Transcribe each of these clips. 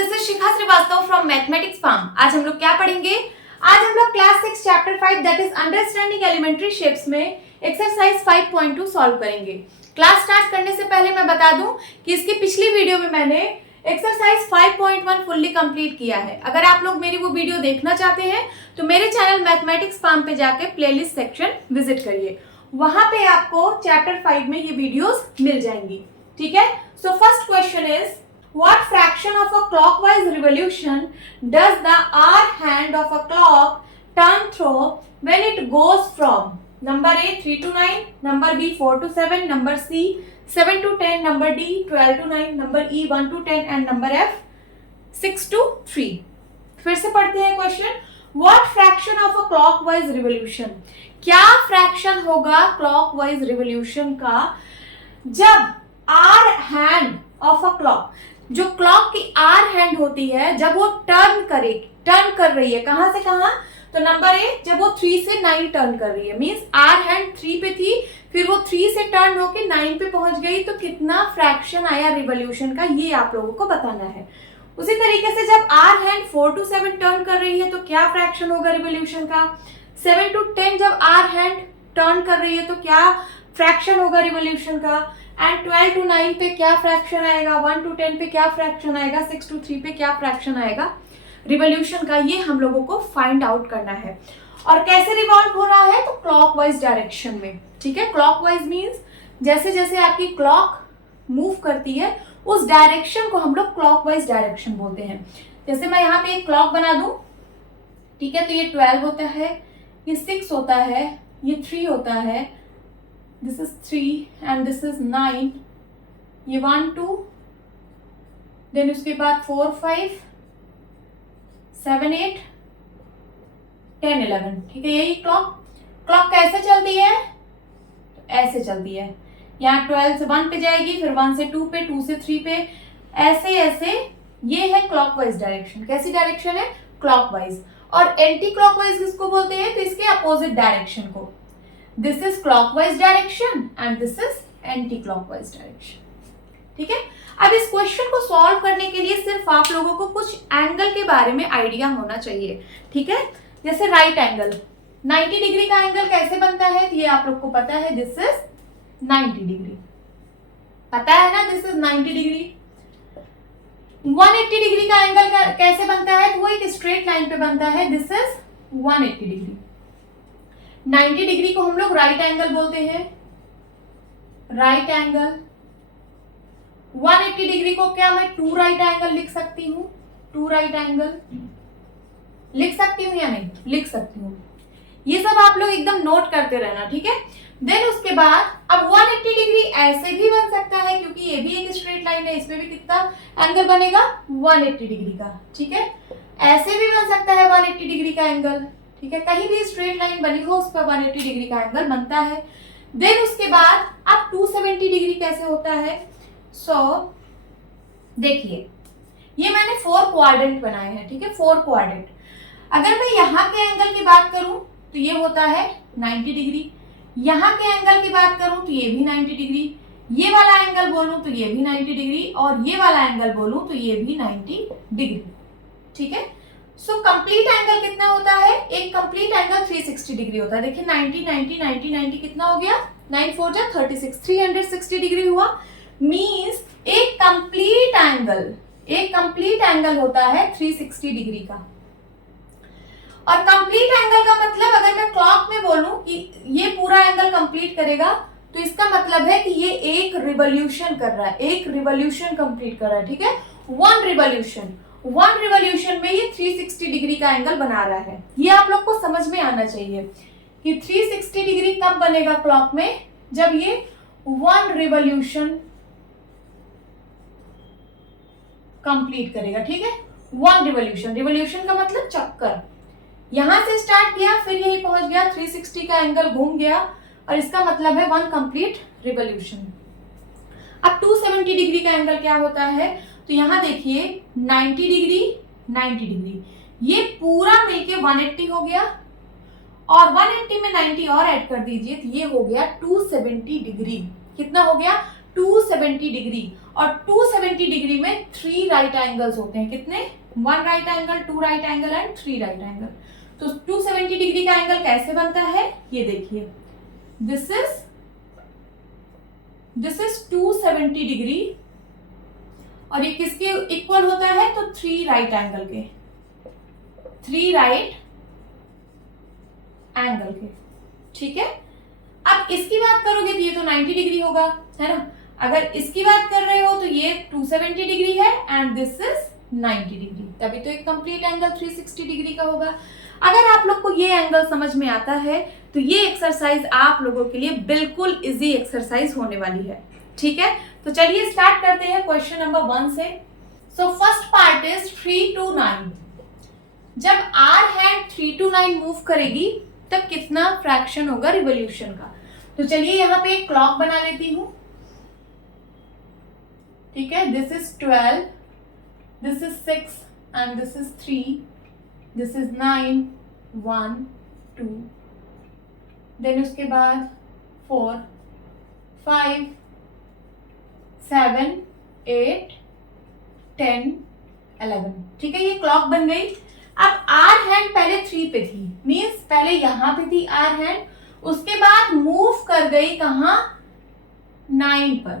This is Shikha Srivastava from mathematics farm. आज हम लोग क्या पढ़ेंगे? आज हम लोग class 6 chapter 5 that is understanding elementary shapes में एक्सरसाइज 5.2 सॉल्व करेंगे। क्लास स्टार्ट करने से पहले मैं बता दूं कि इसकी पिछली वीडियो में मैंने एक्सरसाइज 5.1 फुल्ली कंप्लीट किया है। अगर आप लोग मेरी वो वीडियो देखना चाहते हैं तो मेरे चैनल मैथमेटिक्स फार्म पे जाके प्लेलिस्ट सेक्शन विजिट करिए, वहां पे आपको चैप्टर 5 में ये वीडियोस मिल जाएंगी। ठीक है, so first question is what fraction of a clockwise revolution does the R hand of a clock turn through when it goes from number A 3 to 9, number B 4 to 7, number C 7 to 10, number D 12 to 9, number E 1 to 10 and number F 6 to 3। फिर से पढ़ते हैं question. What fraction of a clockwise revolution, क्या fraction होगा clockwise revolution का जब R hand of a clock, जो clock की आर हैंड होती है, जब वो टर्न कर रही है, कहां से कहां? तो नंबर ए, जब वो 3 से 9 टर्न कर रही है, मींस आर हैंड 3 पे थी, फिर वो 3 से टर्न होके 9 पे पहुंच गई, तो कितना फ्रैक्शन आया रिवोल्यूशन का, ये आप लोगों को बताना है। उसी तरीके से जब आर हैंड 4 to 7 टर्न कर रही है तो क्या फ्रैक्शन होगा रिवोल्यूशन का? 7 to 10 जब आर हैंड टर्न कर रही है तो क्या फ्रैक्शन होगा रिवोल्यूशन का? एंड 12 to 9 पे क्या फ्रैक्शन आएगा? 1 to 10 पे क्या फ्रैक्शन आएगा? 6 to 3 पे क्या फ्रैक्शन आएगा रिवोल्यूशन का? ये हम लोगों को फाइंड आउट करना है। और कैसे रिवॉल्व हो रहा है? तो क्लॉकवाइज डायरेक्शन में। ठीक है, क्लॉकवाइज मींस जैसे जैसे आपकी क्लॉक मूव करती है उस डायरेक्शन को हम लोग क्लॉकवाइज डायरेक्शन बोलते हैं। जैसे मैं यहाँ पे एक क्लॉक बना दूं, ठीक है, तो ये 12 होता है, ये 6 होता है, ये 3 होता है, this is 3 and this is 9, ये 1 2, देन उसके बाद 4 5 7 8 10 11। ठीक है, यही क्लॉक कैसे चलती है? तो ऐसे चलती है। यहाँ 12 से 1 पे जाएगी, फिर 1 से 2 पे, 2 से 3 पे, ऐसे ऐसे। ये है क्लॉकवाइज डायरेक्शन। कैसी डायरेक्शन है? क्लॉकवाइज। और एंटी क्लॉकवाइज किसको बोलते हैं? तो इसके अपोजिट डायरेक्शन को। This is clockwise direction and this is anti clockwise direction. ठीक है, अब इस क्वेश्चन को सॉल्व करने के लिए सिर्फ आप लोगों को कुछ एंगल के बारे में आइडिया होना चाहिए। ठीक है, जैसे राइट एंगल 90 डिग्री का एंगल कैसे बनता है? ये आप लोग को पता है, दिस इज 90 डिग्री, पता है ना, दिस इज 90 डिग्री। 180 डिग्री का एंगल कैसे बनता है? तो वो एक स्ट्रेट लाइन पे बनता है, दिस इज 180 डिग्री। 90 डिग्री को हम लोग राइट एंगल बोलते हैं, राइट एंगल। 180 डिग्री को क्या मैं 2 राइट एंगल लिख सकती हूँ? 2 राइट एंगल लिख सकती हूँ या नहीं? लिख सकती हूँ। ये सब आप लोग एकदम नोट करते रहना। ठीक है, देन उसके बाद अब 180 डिग्री ऐसे भी बन सकता है, क्योंकि ये भी एक स्ट्रेट लाइन है, इसमें भी कितना एंगल बनेगा? 180 डिग्री का। ठीक है, ऐसे भी बन सकता है 180 डिग्री का एंगल। ठीक है, कहीं भी स्ट्रेट लाइन बनी हो उस पर 180 डिग्री का एंगल बनता है। देन उसके बाद अब 270 डिग्री कैसे होता है? देखिए, ये मैंने 4 क्वाड्रेंट बनाए हैं। ठीक है, 4 क्वाड्रेंट। अगर मैं यहाँ के एंगल की बात करूं तो ये होता है 90 डिग्री, यहाँ के एंगल की बात करूं तो ये भी 90 डिग्री, ये वाला एंगल बोलूं तो ये भी 90 डिग्री, और ये वाला एंगल बोलूं तो ये भी 90 डिग्री। ठीक है, सो कंप्लीट एंगल कितना होता है? एक कंप्लीट एंगल 360 डिग्री होता है। देखिए 90 90 90 90 कितना हो गया? 9 4 जा 36, 360 डिग्री हुआ। मींस एक कंप्लीट एंगल होता है 360 डिग्री का। और कंप्लीट एंगल का मतलब अगर मैं क्लॉक में बोलूं कि ये पूरा एंगल कंप्लीट करेगा तो इसका मतलब है कि ये एक रिवोल्यूशन कर रहा है, एक रिवोल्यूशन कंप्लीट कर रहा है। ठीक है, 1 रिवोल्यूशन में ये 360 डिग्री का एंगल बना रहा है। ये आप लोग को समझ में आना चाहिए कि 360 डिग्री कब बनेगा क्लॉक में? जब ये 1 रिवोल्यूशन कंप्लीट करेगा। ठीक है, 1 रिवोल्यूशन का मतलब चक्कर। यहां से स्टार्ट किया, फिर यही पहुंच गया, 360 का एंगल घूम गया, और इसका मतलब है 1 कंप्लीट रिवोल्यूशन। अब 270 डिग्री का एंगल क्या होता है? तो यहां देखिए 90 डिग्री, ये पूरा मिलके 180 हो गया, और 180 में 90 और ऐड कर दीजिए तो ये हो गया 270 डिग्री। कितना हो गया? 270 डिग्री, और 270 डिग्री में 3 राइट एंगल्स होते हैं। कितने? 1 right angle, 2 right angle and 3 right angle. तो 270 डिग्री का एंगल कैसे बनता है, ये देखिए, दिस इज 270 डिग्री, और ये किसके इक्वल होता है? तो 3 राइट एंगल के, 3 राइट एंगल के, ठीक है। अब इसकी बात करोगे तो ये तो 90 डिग्री होगा, है ना। अगर इसकी बात कर रहे हो तो ये 270 डिग्री है एंड दिस इज 90 डिग्री, तभी तो एक कंप्लीट एंगल 360 डिग्री का होगा। अगर आप लोग को ये एंगल समझ में आता है तो ये एक्सरसाइज आप लोगों के लिए बिल्कुल इजी एक्सरसाइज होने वाली है, ठीक है। तो चलिए स्टार्ट करते हैं क्वेश्चन नंबर 1 से। So first part is 3 to 9। जब आर हैंड 3 to 9 मूव करेगी तब कितना फ्रैक्शन होगा रिवॉल्यूशन का। तो चलिए यहाँ पे एक क्लॉक बना लेती हूं, ठीक है। This is 12, this is 6 and this is 3, this is 9, 1 2, then उसके बाद 4 5 7 8 10 11, ठीक है। ये क्लॉक बन गई। अब आर हैंड पहले 3 पे थी, मीन्स पहले यहां पे थी आर हैंड, उसके बाद मूव कर गई कहां? 9 पर,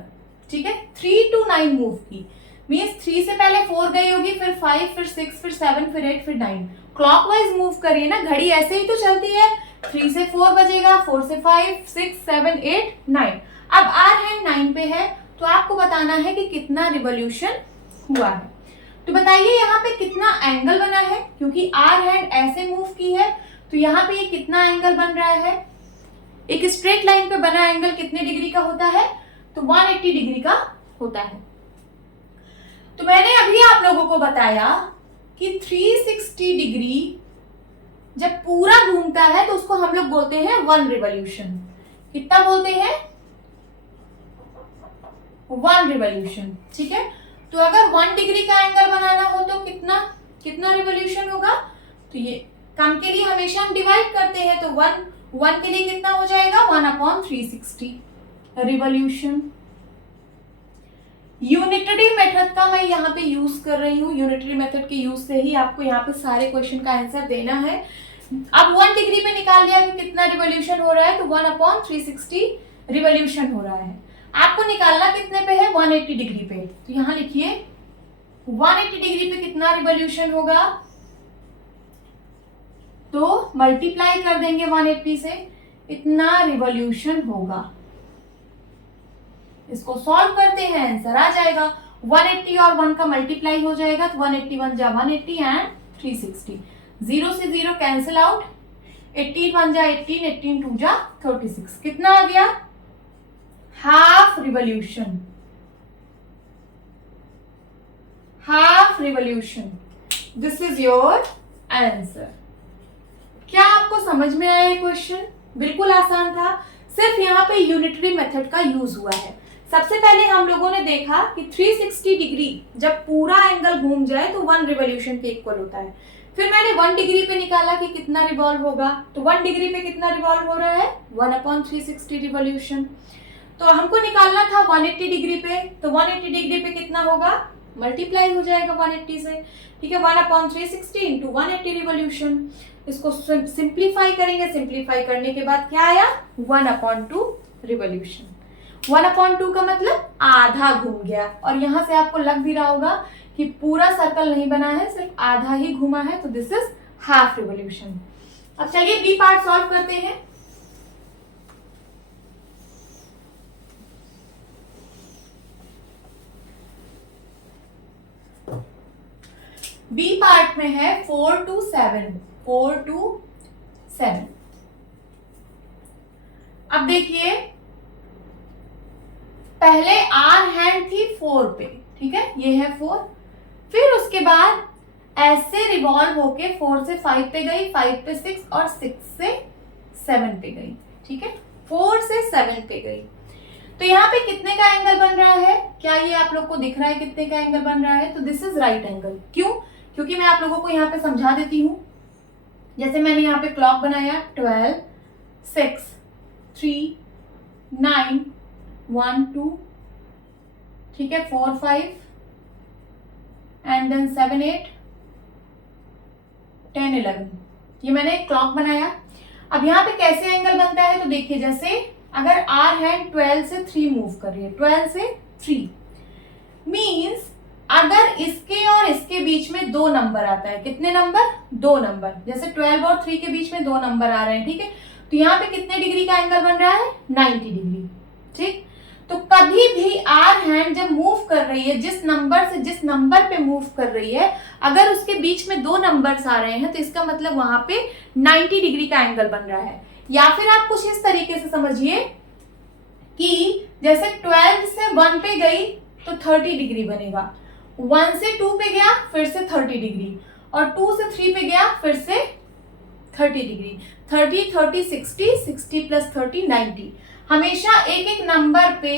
ठीक है। 3 to 9 मूव की, मीन्स 3 से पहले 4 गई होगी, फिर 5, फिर 6, फिर 7, फिर 8, फिर 9। क्लॉकवाइज मूव करिए ना, घड़ी ऐसे ही तो चलती है। 3 से 4 बजेगा, 4 से 5, 6, 7, 8, 9। अब आर हैंड 9 पे है, तो आपको बताना है कि कितना रिवॉल्यूशन हुआ है। तो बताइए यहाँ पे कितना एंगल बना है, क्योंकि आर हैंड ऐसे मूव की है, तो यहाँ पे ये कितना एंगल बन रहा है? एक स्ट्रेट लाइन पे बना एंगल कितने डिग्री का होता है? तो 180 डिग्री का होता है। तो मैंने अभी आप लोगों को बताया कि 360 डिग्री जब पूरा घूमता है तो उसको हम लोग बोलते हैं 1 रिवॉल्यूशन। कितना बोलते हैं? 1 रिवॉल्यूशन, ठीक है। तो अगर 1 डिग्री का एंगल बनाना हो तो कितना रिवॉल्यूशन होगा? तो ये काम के लिए हमेशा हम डिवाइड करते हैं, तो 1 के लिए कितना हो जाएगा? 1/360 रिवॉल्यूशन। यूनिटरी मेथड का मैं यहाँ पे यूज कर रही हूँ। यूनिटरी मेथड के यूज से ही आपको यहाँ पे सारे क्वेश्चन का आंसर देना है। अब 1 डिग्री पे निकाल लिया कि कितना रिवॉल्यूशन हो रहा है, तो 1/360 रिवॉल्यूशन हो रहा है। आपको निकालना कितने पे है? 180 डिग्री पे। तो यहाँ लिखिए 180 डिग्री पे कितना रिवॉल्यूशन होगा, तो मल्टीप्लाई कर देंगे 180 से, इतना रिवॉल्यूशन होगा। इसको सॉल्व करते हैं, आंसर आ जाएगा। 180 और 1 का मल्टीप्लाई हो जाएगा, तो 180 1 जा 180 एंड 360, 0 से 0 कैंसिल आउट, 18 1 जा 18, 18 2 जा 36, कितना आ गया? Half revolution. Half revolution, this is your answer. क्या आपको समझ में आया ये क्वेश्चन? बिल्कुल आसान था, सिर्फ यहाँ पे यूनिटरी मेथड का यूज हुआ है। सबसे पहले हम लोगों ने देखा कि 360 डिग्री जब पूरा एंगल घूम जाए तो 1 रिवॉल्यूशन के इक्वल होता है। फिर मैंने 1 डिग्री पे निकाला कि कितना रिवॉल्व होगा, तो 1 डिग्री पे कितना रिवॉल्व हो रहा है? 1/360 रिवॉल्यूशन। तो हमको निकालना था 180 डिग्री पे, तो 180 डिग्री पे कितना होगा? मल्टीप्लाई हो जाएगा 180 से, ठीक है। 1/360 इंटू 180 रिवॉल्यूशन। इसको सिंप्लीफाई करेंगे, सिंप्लीफाई करने के बाद क्या आया? 1/2 रिवॉल्यूशन। 1/2 का मतलब आधा घूम गया, और यहां से आपको लग भी रहा होगा कि पूरा सर्कल नहीं बना है, सिर्फ आधा ही घूमा है, तो दिस इज हाफ रिवॉल्यूशन। अब चलिए बी पार्ट सॉल्व करते हैं। बी पार्ट में है 4 to 7, 4 to 7। अब देखिए, पहले आर हैंड थी 4 पे, ठीक है, ये है 4। फिर उसके बाद ऐसे रिवॉल्व होके 4 से 5 पे गई, 5 पे 6 और 6 से 7 पे गई, ठीक है, 4 से 7 पे गई। तो यहाँ पे कितने का एंगल बन रहा है? क्या ये आप लोग को दिख रहा है कितने का एंगल बन रहा है? तो दिस इज राइट एंगल। क्यों? क्योंकि मैं आप लोगों को यहाँ पे समझा देती हूँ। जैसे मैंने यहाँ पे क्लॉक बनाया 12 6 3 9 1 2 ठीक है, 4 5 एंड देन 7 8 10 11। ये मैंने एक क्लॉक बनाया। अब यहाँ पे कैसे एंगल बनता है तो देखिए, जैसे अगर आर हैंड 12 से 3 मूव कर रही है, 12 से 3 मीन्स अगर इसके और इसके बीच में 2 नंबर आता है, कितने नंबर? 2 नंबर। जैसे 12 और 3 के बीच में 2 नंबर आ रहे हैं, ठीक है, तो यहाँ पे कितने डिग्री का एंगल बन रहा है? 90 डिग्री। ठीक, तो कभी भी आर हैंड जब मूव कर रही है, जिस नंबर से जिस नंबर पे मूव कर रही है, अगर उसके बीच में 2 नंबर्स आ रहे हैं तो इसका मतलब वहां पे 90 डिग्री का एंगल बन रहा है। या फिर आप कुछ इस तरीके से समझिए कि जैसे 12 से 1 पे गई तो 30 डिग्री बनेगा, 1 से 2 पे गया फिर से 30 डिग्री, और 2 से 3 पे गया फिर से 30 डिग्री। 30 30 60, 60 प्लस 30 90। हमेशा एक एक नंबर पे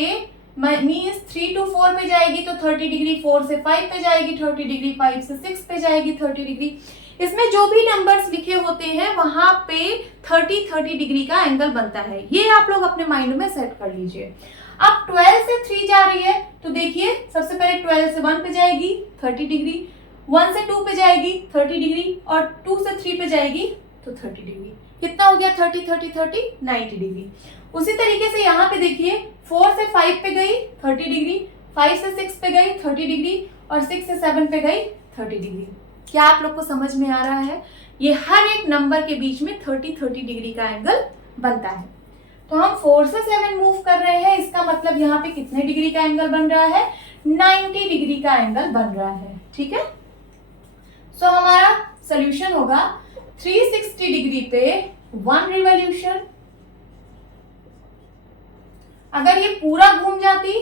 मीन्स 3 to 4 पे जाएगी तो 30 डिग्री, 4 से 5 पे जाएगी 30 डिग्री, 5 से 6 पे जाएगी 30 डिग्री। इसमें जो भी नंबर्स लिखे होते हैं वहां पे 30 डिग्री का एंगल बनता है। ये आप लोग अपने माइंड में सेट कर लीजिए। अब 12 से 3 जा रही है तो देखिए, सबसे पहले 12 से 1 पे जाएगी 30 डिग्री, 1 से 2 पे जाएगी 30 डिग्री, और 2 से 3 पे जाएगी तो 30 डिग्री। कितना हो गया? 30 30 30 90 डिग्री। उसी तरीके से यहाँ पे देखिए, 4 से 5 पे गई 30 डिग्री, 5 से 6 पे गई 30 डिग्री, और 6 से 7 पे गई 30 डिग्री। क्या आप लोग को समझ में आ रहा है? ये हर एक नंबर के बीच में 30 डिग्री का एंगल बनता है। तो हम 4 से 7 मूव कर रहे हैं, इसका मतलब यहाँ पे कितने डिग्री का एंगल बन रहा है? 90 डिग्री का एंगल बन रहा है। ठीक है, सो हमारा सोल्यूशन होगा 360 डिग्री पे 1 रिवॉल्यूशन। अगर ये पूरा घूम जाती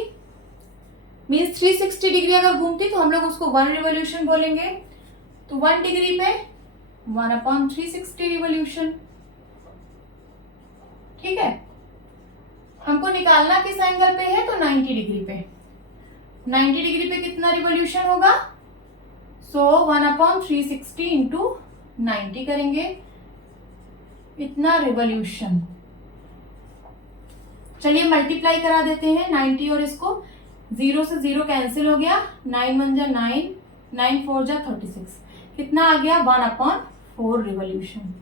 मीन्स 360 डिग्री अगर घूमती तो हम लोग उसको 1 रिवॉल्यूशन बोलेंगे। तो 1 डिग्री पे 1/360 रिवॉल्यूशन। ठीक है, हमको निकालना किस एंगल पे है? तो 90 डिग्री पे। 90 डिग्री पे कितना रिवॉल्यूशन होगा? सो 1/360 इंटू 90 करेंगे, इतना रिवॉल्यूशन। चलिए मल्टीप्लाई करा देते हैं 90 और इसको, 0 से 0 कैंसिल हो गया, 9 1 जा 9, 9 4 जा 36, कितना आ गया? 1/4 रिवॉल्यूशन।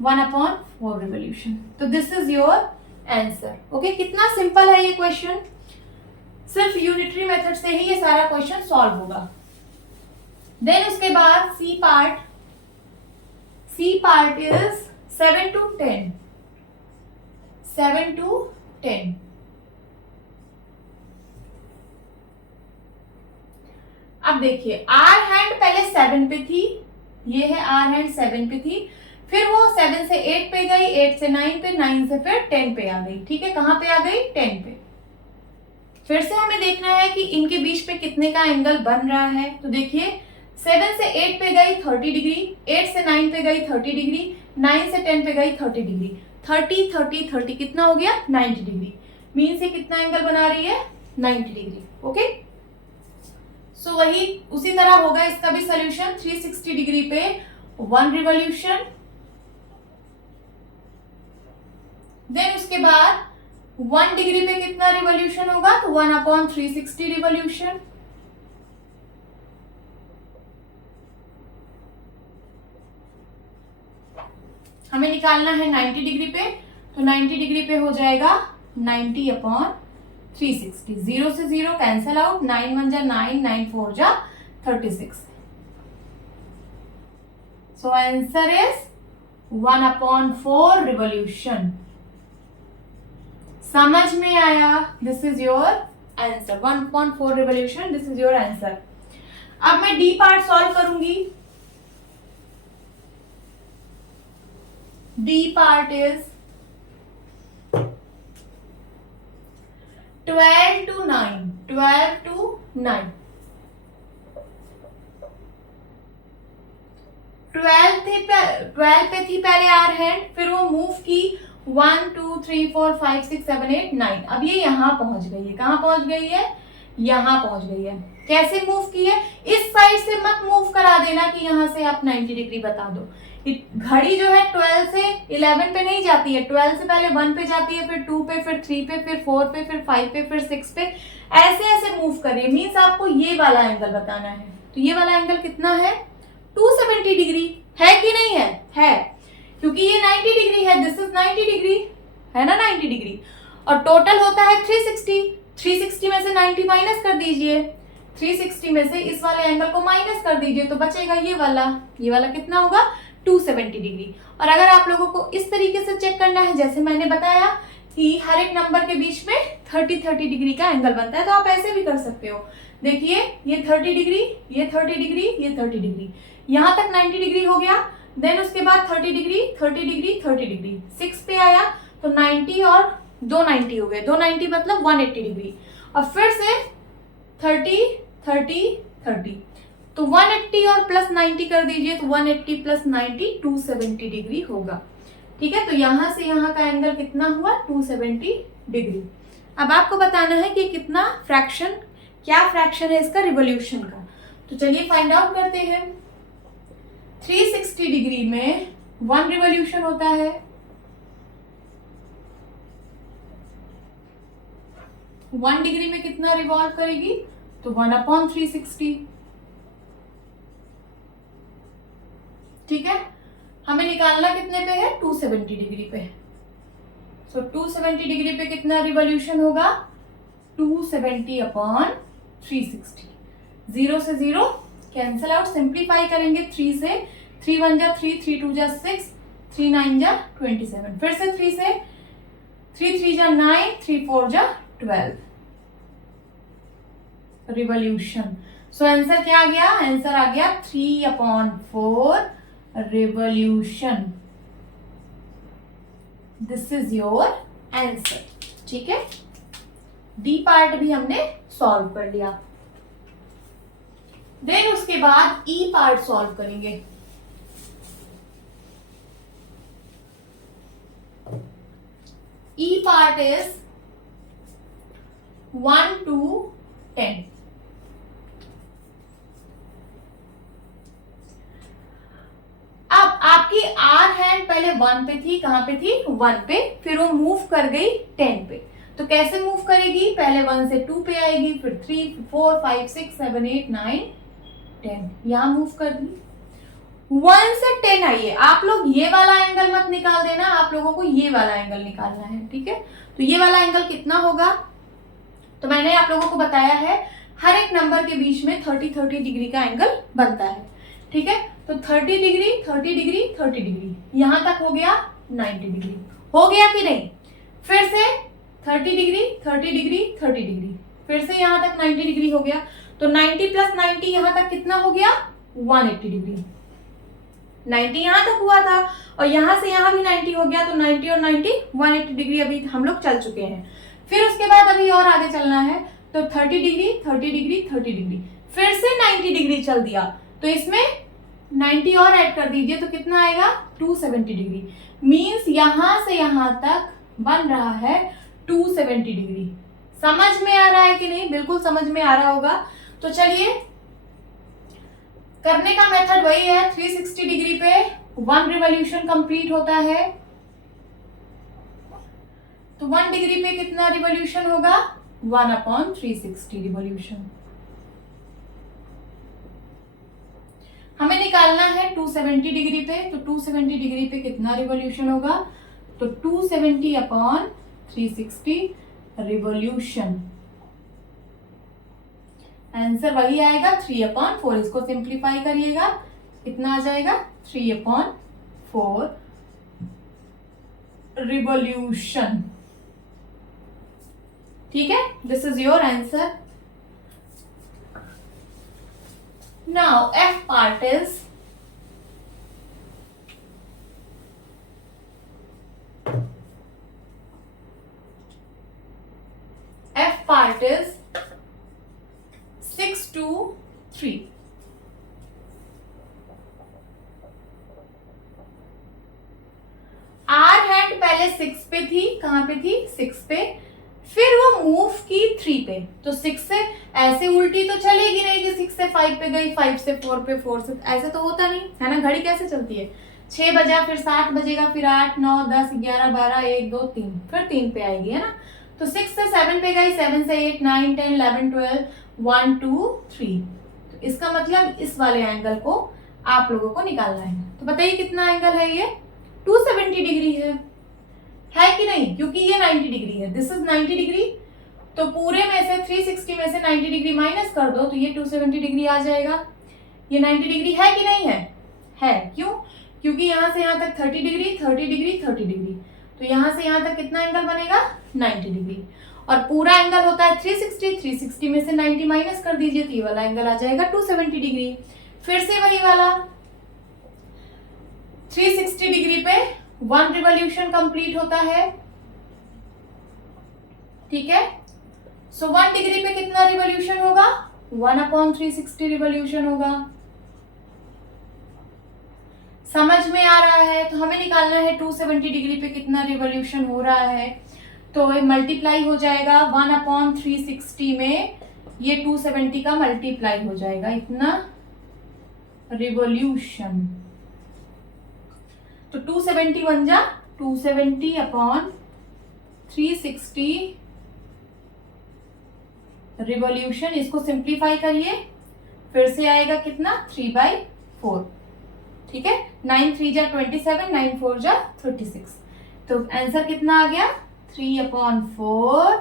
1/4 रिवॉल्यूशन। तो this is your answer. Okay, कितना सिंपल है ये क्वेश्चन। सिर्फ यूनिटरी मेथड से ही ये सारा क्वेश्चन सॉल्व होगा। देन उसके बाद C part is 7 to 10। 7 to 10। अब देखिए, आर हैंड पहले 7 पे थी, ये है आर हैंड 7 पे थी, फिर वो 7 से 8 पे गई, 8 से 9 पे, 9 से फिर 10 पे आ गई। ठीक है, कहां पे आ गई? 10 पे। फिर से हमें देखना है कि इनके बीच पे कितने का एंगल बन रहा है। तो देखिए, 7 से 8 पे गई 30 डिग्री, 8 से 9 पे गई 30 डिग्री, 9 से 10 पे गई 30 डिग्री, 30 30 30 कितना हो गया? 90 डिग्री। मीन से कितना एंगल बना रही है? 90 डिग्री। ओके, सो वही उसी तरह होगा इसका भी सोल्यूशन। 360 डिग्री पे 1 रिवॉल्यूशन, देन उसके बाद 1 डिग्री पे कितना रिवॉल्यूशन होगा? तो 1/360 रिवॉल्यूशन। हमें निकालना है 90 डिग्री पे, तो 90 डिग्री पे हो जाएगा 90/360। 0 से 0 कैंसल आउट, 9 1 जा 9, 9 4 जा 36। So answer is 1/4 revolution. समझ में आया? This is your answer. 1/4 revolution, this is your answer. अब मैं डी पार्ट सॉल्व करूंगी। D part is 12 to 9। 12 to 9। 12 पे थी पहले आर हैंड, फिर वो मूव की 1 2 3 4 5 6 7 8 9। अब ये यहाँ पहुंच गई है। कहाँ पहुंच गई है? यहाँ पहुंच गई है। कैसे मूव की है? इस साइड से मत मूव करा देना कि यहाँ से आप 90 डिग्री बता दो। घड़ी जो है 12 से 11 पे नहीं जाती है, 12 से पहले 1 पे जाती है, फिर 2 पे, फिर 3 पे, फिर 4 पे, फिर 5 पे, फिर 6 पे, ऐसे ऐसे मूव करिए, मीन्स आपको ये वाला एंगल बताना है। तो ये वाला एंगल कितना है? 270 डिग्री है कि नहीं है क्योंकि ये 90 डिग्री है, दिस इज 90 डिग्री है ना, 90 डिग्री। और टोटल होता है 360 में से 90 माइनस कर दीजिए, 360 में से इस वाले एंगल को माइनस कर दीजिए तो बचेगा ये वाला कितना होगा? 270 डिग्री। और अगर आप लोगों को इस तरीके से चेक करना है, जैसे मैंने बताया कि हर एक नंबर के बीच में 30 डिग्री का एंगल बनता है, तो आप ऐसे भी कर सकते हो। देखिए ये 30 डिग्री, ये 30 डिग्री, ये 30 डिग्री, यहाँ तक 90 डिग्री हो गया। देन उसके बाद 30 डिग्री, 30 डिग्री, 30 डिग्री, 6 पे आया तो 90 और 290 हो गए, 290 मतलब 180 डिग्री। और फिर से 30 30 30, तो 180 और प्लस 90 कर दीजिए, तो 180 प्लस 90 270 डिग्री होगा। ठीक है, तो यहां से यहां का एंगल कितना हुआ? 270 डिग्री। अब आपको बताना है कि कितना फ्रैक्शन, क्या फ्रैक्शन है इसका रिवोल्यूशन का। तो चलिए फाइंड आउट करते हैं। 360 डिग्री में 1 रिवोल्यूशन होता है, 1 डिग्री में कितना रिवॉल्व करेगी? तो 1/360। ठीक है, हमें निकालना कितने पे है? 270 डिग्री पे। सो 270 डिग्री पे कितना रिवॉल्यूशन होगा? 270/360। 0 से 0 कैंसिल आउट, सिंप्लीफाई करेंगे 3 से, 3 1 जा 3, 3 2 जा 6, 3 9 जा 27, फिर से 3 से, 3 3 जा 9, 3 4 जा 12 रिवॉल्यूशन। सो आंसर क्या आ गया? आंसर आ गया 3/4 revolution. This is your answer. ठीक है, डी पार्ट भी हमने सॉल्व कर लिया। देन उसके बाद ई पार्ट सॉल्व करेंगे। ई पार्ट इज 1 to 10। अब आपकी आर हैंड पहले 1 पे थी, कहां पे थी? 1 पे, फिर वो मूव कर गई 10 पे। तो कैसे मूव करेगी? पहले 1 से 2 पे आएगी, फिर 3 4 5 6 7 8 9 10, यहां मूव कर दी। 1 से 10 आइए, आप लोग ये वाला एंगल मत निकाल देना, आप लोगों को ये वाला एंगल निकालना है। ठीक है, तो ये वाला एंगल कितना होगा? तो मैंने आप लोगों को बताया है हर एक नंबर के बीच में 30 डिग्री का एंगल बनता है। ठीक है, तो 30 डिग्री 30 डिग्री 30 डिग्री, यहां तक हो गया 90 डिग्री। हो गया कि नहीं? फिर से 30 डिग्री 30 डिग्री 30 डिग्री, फिर से यहां तक 90 डिग्री हो गया। तो 90 प्लस 90 यहां तक कितना हो गया? 180 डिग्री। 90 यहां तक हुआ था और यहां से यहां भी 90 हो गया, तो 90 और 90 180 डिग्री अभी हम लोग चल चुके हैं। फिर उसके बाद अभी और आगे चलना है, तो 30 डिग्री 30 डिग्री 30 डिग्री, फिर से 90 डिग्री चल दिया, तो इसमें 90 और ऐड कर दीजिए, तो कितना आएगा? 270 डिग्री। मींस यहां से यहां तक बन रहा है 270 डिग्री। समझ में आ रहा है कि नहीं? बिल्कुल समझ में आ रहा होगा। तो चलिए, करने का मेथड वही है, 360 डिग्री पे 1 रिवॉल्यूशन कंप्लीट होता है, तो 1 डिग्री पे कितना रिवॉल्यूशन होगा? 1/360 रिवॉल्यूशन। हमें निकालना है 270 डिग्री पे, तो 270 डिग्री पे कितना रिवॉल्यूशन होगा? तो 270/360 रिवॉल्यूशन। आंसर वही आएगा 3/4। इसको सिंप्लीफाई करिएगा, कितना आ जाएगा? 3/4 रिवॉल्यूशन। ठीक है, this is your answer. Now F part is part is 6 to 3. Hour hand पहले 6 पे थी, कहां पे थी? 6 पे, फिर वो मूव की 3 पे, तो 6 से ऐसे उल्टी तो चलेगी नहीं कि 6 से 5 पे गई, 5 से 4 पे, 4 से, ऐसे तो होता नहीं है ना। घड़ी कैसे चलती है? 6 बजा, फिर 7 बजेगा, फिर 8 9 10 11 12 1 2 3, फिर 3 पे आएगी, है ना। तो 6 से 7 पे गई, 7 से 8, 9, 10, 11, 12, 1, 2, 3। तो इसका मतलब इस वाले एंगल को आप लोगों को निकालना है। तो बताइए कितना एंगल है ये? 270 डिग्री है कि नहीं? क्योंकि ये 90 डिग्री है, दिस इज 90 डिग्री। तो पूरे में से 360 में से 90 डिग्री माइनस कर दो तो ये 270 डिग्री आ जाएगा। ये 90 डिग्री है कि नहीं है? क्यों? क्योंकि यहाँ से यहाँ तक 30 डिग्री, 30 डिग्री, 30 डिग्री, तो यहाँ से यहाँ तक कितना एंगल बनेगा? 90 डिग्री। और पूरा एंगल होता है 360, 360 में से 90 माइनस कर दीजिए तो ये वाला एंगल आ जाएगा 270 डिग्री। फिर से वही वाला 360 डिग्री पे 1 रिवॉल्यूशन कंप्लीट होता है, ठीक है। सो 1 डिग्री पे कितना रिवॉल्यूशन होगा? 1/360 रिवॉल्यूशन होगा। समझ में आ रहा है? तो हमें निकालना है 270 डिग्री पे कितना रिवॉल्यूशन हो रहा है, तो ये मल्टीप्लाई हो जाएगा 1/360 में, ये 270 का मल्टीप्लाई हो जाएगा इतना रिवॉल्यूशन। तो 270 बन जा 270/360 रिवॉल्यूशन। इसको सिंप्लीफाई करिए, फिर से आएगा कितना? 3/4, ठीक है। 9 3 जा 27, 9 4 जा 36। तो आंसर कितना आ गया? 3/4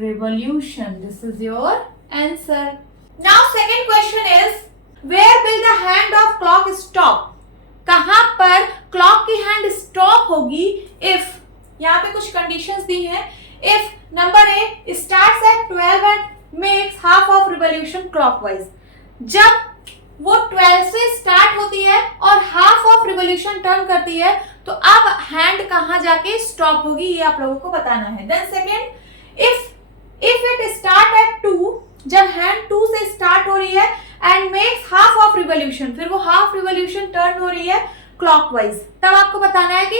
revolution. This is your answer. Now second question is, where will the hand of clock stop? कहाँ पर क्लॉक की हैंड स्टॉप होगी if, यहाँ पे कुछ कंडीशंस दी हैं। if number A starts at 12 and makes half of revolution clockwise, जब वो 12 से स्टार्ट होती है और हाफ ऑफ रिवोल्यूशन टर्न करती है तो अब हैंड कहाँ जाके स्टॉप होगी, ये आप लोगों को बताना है। Then second, if it start at 2, जब हैंड 2 से स्टार्ट हो रही है and makes half of revolution, फिर वो हाफ रिवोल्यूशन टर्न हो रही है क्लॉकवाइज, तब आपको बताना है कि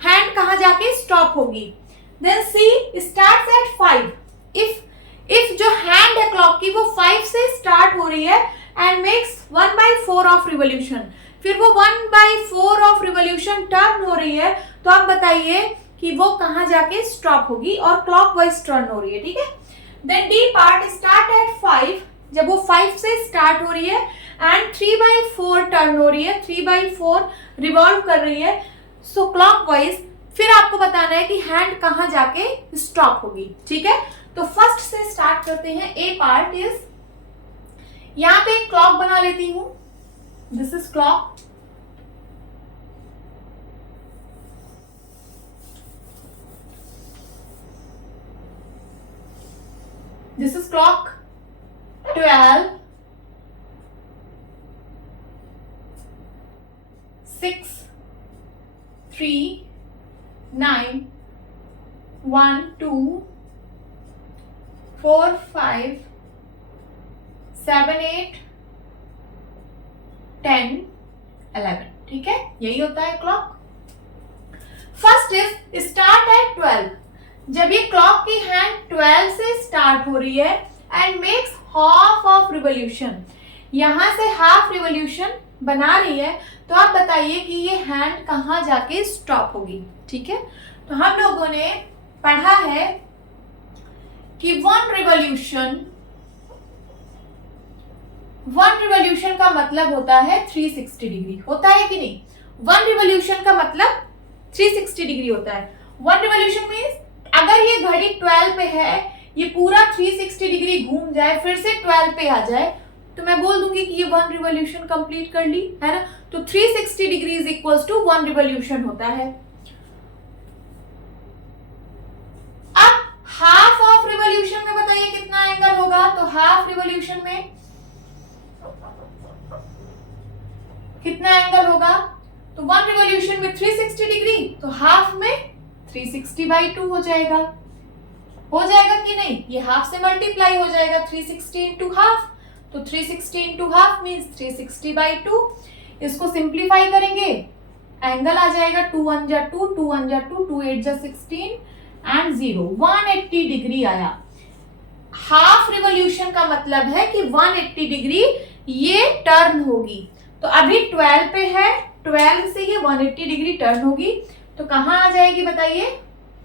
हैंड कहाँ जाके स्टॉप होगी। Then C starts at 5, if जो हैंड है क्लॉक की वो 5 से स्टार्ट हो रही है एंड मेक्स 1/4 ऑफ रिवोल्यूशन, फिर वो 1/4 ऑफ रिवोल्यूशन टर्न हो रही है, तो आप बताइए कि वो कहाँ जाके स्टॉप होगी और क्लॉकवाइज टर्न हो रही है, ठीक है। Then D part start at 5, जब वो 5 से स्टार्ट हो रही है एंड 3/4 टर्न हो रही है, 3/4 रिवॉल्व कर रही है, सो क्लॉकवाइज, फिर आपको बताना है कि हैंड कहाँ जाके स्टॉप होगी, ठीक है। तो फर्स्ट से स्टार्ट करते हैं। ए पार्ट इज, यहां पे एक क्लॉक बना लेती हूं, this is clock, this is clock 12, 6, 3, 9, 1, 2, 4, 5, 7, 8, 10, 11, ठीक है। यही होता है clock. First is start eight 12, जब ये क्लॉक की हैंड 12 से स्टार्ट हो रही है and makes half of revolution, यहां से हाफ रिवोल्यूशन बना रही है, तो आप बताइए कि ये हैंड कहां जाके स्टॉप होगी, ठीक है। तो हम लोगों ने पढ़ा है कि वन रिवोल्यूशन का मतलब होता है 360 डिग्री, होता है कि नहीं? वन रिवोल्यूशन का मतलब 360 डिग्री होता है। वन रिवोल्यूशन मींस अगर ये घड़ी 12 पे है, ये पूरा 360 डिग्री घूम जाए फिर से 12 पे आ जाए, तो मैं बोल दूंगी कि ये वन रिवोल्यूशन कंप्लीट कर ली, है ना। तो 360 degree is equals to one revolution होता है। अब हाफ ऑफ रिवोल्यूशन में बताइए कितना एंगल होगा, तो हाफ रिवोल्यूशन में कितना एंगल होगा, तो वन रिवोल्यूशन में 360 डिग्री, तो हाफ में 360/2 हो जाएगा कि नहीं? ये हाफ से मल्टीप्लाई हो जाएगा, 360 इंटू हाफ, तो 360 इंटू हाफ मीन्स 360/2। इसको सिंप्लीफाई करेंगे, एंगल आ जाएगा 2 1 जा 2, 2 1 जा 2, 2 8 जा 16 एंड 0, 180 डिग्री आया। हाफ रिवोल्यूशन का मतलब है कि 180 डिग्री ये टर्न होगी। तो अभी 12 पे है, 12 से ये 180 डिग्री टर्न होगी, तो कहां आ जाएगी बताइए?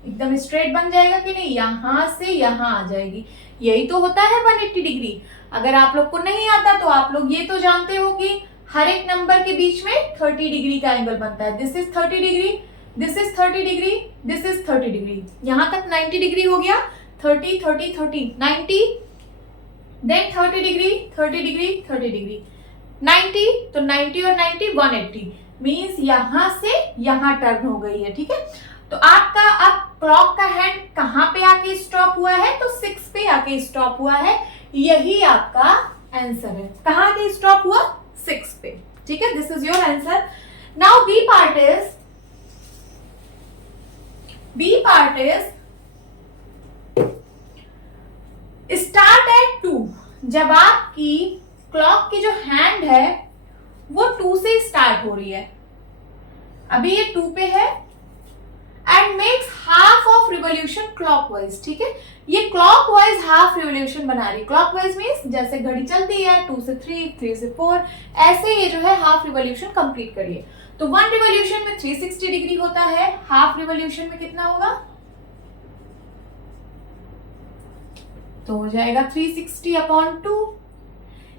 एकदम स्ट्रेट बन जाएगा कि नहीं, यहां से यहां आ जाएगी। यही तो होता है 180 डिग्री। अगर आप लोग को नहीं आता तो आप लोग ये तो जानते हो कि हर एक नंबर के बीच में 30 डिग्री का एंगल बनता है। This is 30 degree, this is 30 degree, this is 30 degree. यहां तक 90 डिग्री हो गया। 30 30 30 90, देन 30 डिग्री 30 डिग्री 30 डिग्री 90, तो 90 और 90 180 मीन्स यहां से यहां टर्न हो गई है। ठीक है, तो आपका अब क्लॉक का हैंड कहां पे आके स्टॉप हुआ है, तो 6 पे आके स्टॉप हुआ है। यही आपका आंसर है। कहां आके स्टॉप हुआ, 6 पे। ठीक है, this is your answer. Now B part is start at 2। जब आपकी क्लॉक की जो हैंड है वो 2 से स्टार्ट हो रही है, अभी ये 2 पे है, and makes half of revolution clockwise. ठीक है, ये क्लॉकवाइज हाफ रिवोल्यूशन बना रही है। क्लॉकवाइज मीन्स जैसे घड़ी चलती है 2 से 3, 3 से 4, ऐसे ये जो है हाफ रिवोल्यूशन कंप्लीट करिए। तो 1 रिवोल्यूशन में 360 डिग्री होता है, हाफ रिवोल्यूशन में कितना होगा, तो हो जाएगा 360 upon 2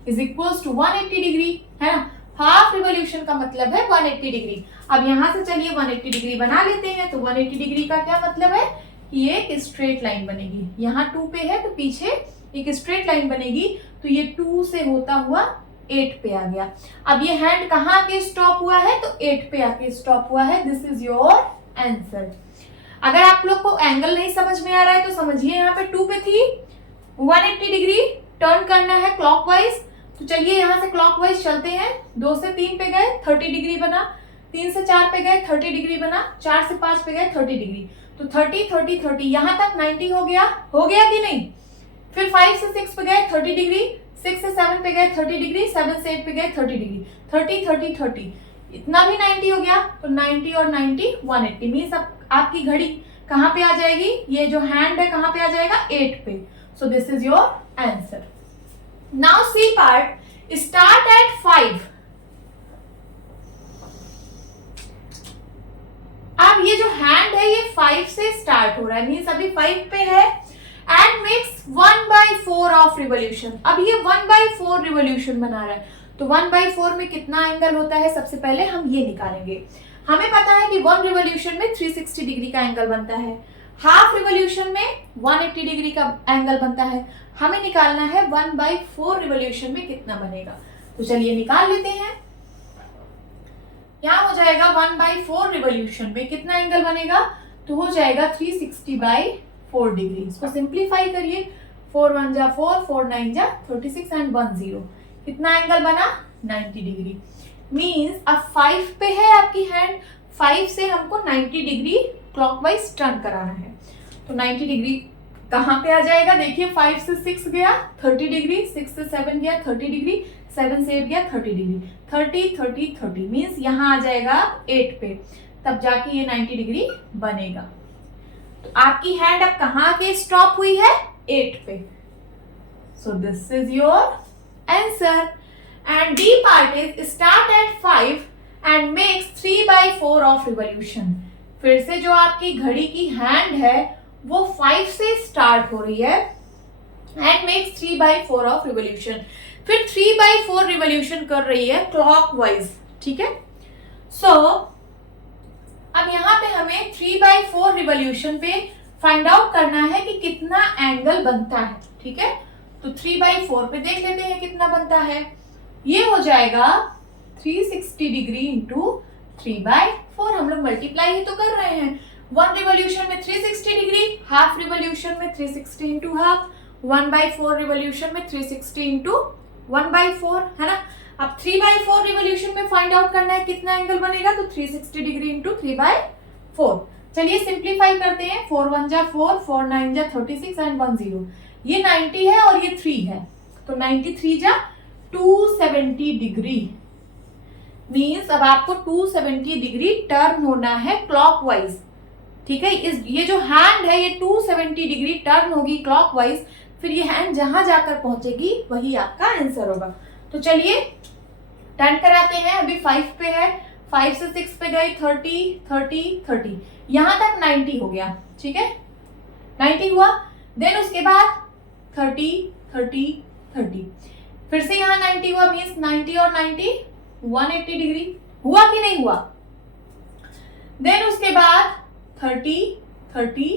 is equals to 180 degree, है ना। हाफ रिवोल्यूशन का मतलब है 180 डिग्री। अब यहां से चलिए 180 डिग्री बना लेते हैं। तो 180 डिग्री का क्या मतलब है, ये एक स्ट्रेट लाइन बनेगी। यहाँ 2 पे है तो पीछे एक स्ट्रेट लाइन बनेगी, तो ये 2 से होता हुआ 8 पे आ गया। अब ये हैंड कहाँ आके स्टॉप हुआ है, तो 8 पे आके स्टॉप हुआ है। This is your answer. अगर आप लोग को एंगल नहीं समझ में आ रहा है तो समझिए, यहाँ पे 2 पे थी, 180 डिग्री टर्न करना है क्लॉकवाइज। तो चलिए यहाँ से क्लॉकवाइज चलते हैं। 2 से 3 पे गए 30 डिग्री बना, 3 से 4 पे गए 30 डिग्री बना, 4 से 5 पे गए 30 डिग्री। तो 30 30 30 यहाँ तक 90 हो गया कि नहीं। फिर 5 से 6 पे गए 30 डिग्री, 6 से 7 पे गए 30 डिग्री, 7 से 8 पे गए 30 डिग्री, 30 30 30 इतना भी 90 हो गया। तो 90 और 90 180 मीन्स अब आपकी घड़ी कहाँ पे आ जाएगी, ये जो हैंड है कहाँ पे आ जाएगा, 8 पे। So this is your answer. Now C part, start at 5। अब ये जो हैंड है ये 5 से स्टार्ट हो रहा है, मीन्स अभी 5 पे है, एंड मेक्स 1/4 ऑफ रिवोल्यूशन। अब ये 1/4 रिवोल्यूशन बना रहा है। तो 1/4 में कितना एंगल होता है, सबसे पहले हम ये निकालेंगे। हमें पता है कि 1 रिवोल्यूशन में 360 डिग्री का एंगल बनता है, हाफ रिवोल्यूशन में 180 डिग्री का एंगल बनता है। हमें निकालना है 1/4 रिवोल्यूशन में कितना बनेगा। तो चलिए निकाल लेते हैं। यहाँ हो जाएगा 1/4 रिवोल्यूशन में कितना एंगल बनेगा, तो हो जाएगा 360/4 डिग्री। इसको सिंप्लीफाई करिए, 4 1 जा 4, 4 9 जा 36 एंड 1 0। कितना एंगल बना, 90 डिग्री। मीन्स अब 5 पे है आपकी हैंड, 5 से हमको 90 डिग्री क्लॉकवाइज टर्न कराना है। तो 90 डिग्री कहाँ पे आ जाएगा, देखिए 5 से 6 गया 30 डिग्री, 6 से 7 गया 30 डिग्री, 7 से 8 गया 30 डिग्री, 30 30 30 मीन्स यहाँ आ जाएगा 8 पे, तब जाके ये 90 डिग्री बनेगा। तो आपकी हैंड अब कहाँ के स्टॉप हुई है, 8 पे। So this is your answer. And D part is start at 5 and makes 3/4 of revolution. फिर से जो आपकी घड़ी की हैंड है वो 5 से स्टार्ट हो रही है एंड मेक्स 3/4 ऑफ रिवोल्यूशन। फिर 3/4 रिवोल्यूशन कर रही है क्लॉकवाइज। ठीक है, सो अब यहाँ पे हमें 3/4 रिवोल्यूशन पे फाइंड आउट करना है कि कितना एंगल बनता है। ठीक है, तो 3/4 पे देख लेते हैं कितना बनता है। ये हो जाएगा 360 डिग्री इंटू 3/4। हम लोग मल्टीप्लाई ही तो कर रहे हैं। 1 रिवोल्यूशन में 360 डिग्री, हाफ रिवोल्यूशन में 360 इंटू हाफ, 1/4 रिवोल्यूशन में 360 इंटू 1/4, है ना। अब 3/4 रिवोल्यूशन में फाइंड आउट करना है कितना एंगल बनेगा, तो 360 डिग्री इंटू 3/4। चलिए सिंप्लीफाई करते हैं। 4 1 जा 4, 4 9 जा 36 एंड 1 0। ये 90 है और ये 3 है, तो 93 जा 270 डिग्री। मीन्स अब आपको 270 डिग्री टर्न होना है क्लॉकवाइज। ठीक है, ये जो हैंड है ये 270 डिग्री टर्न होगी क्लॉकवाइज। फिर ये हैंड जहां जाकर पहुंचेगी वही आपका आंसर होगा। तो चलिए टर्न कराते हैं। अभी 5 पे है, 5 से 6 पे गए 30 30 30, यहां तक 90 हो गया। ठीक है, 90 हुआ। देन उसके बाद 30 30 30, फिर से यहाँ 90 हुआ, मीन्स 90 और 90 180 डिग्री हुआ कि नहीं हुआ। देन उसके बाद 30 30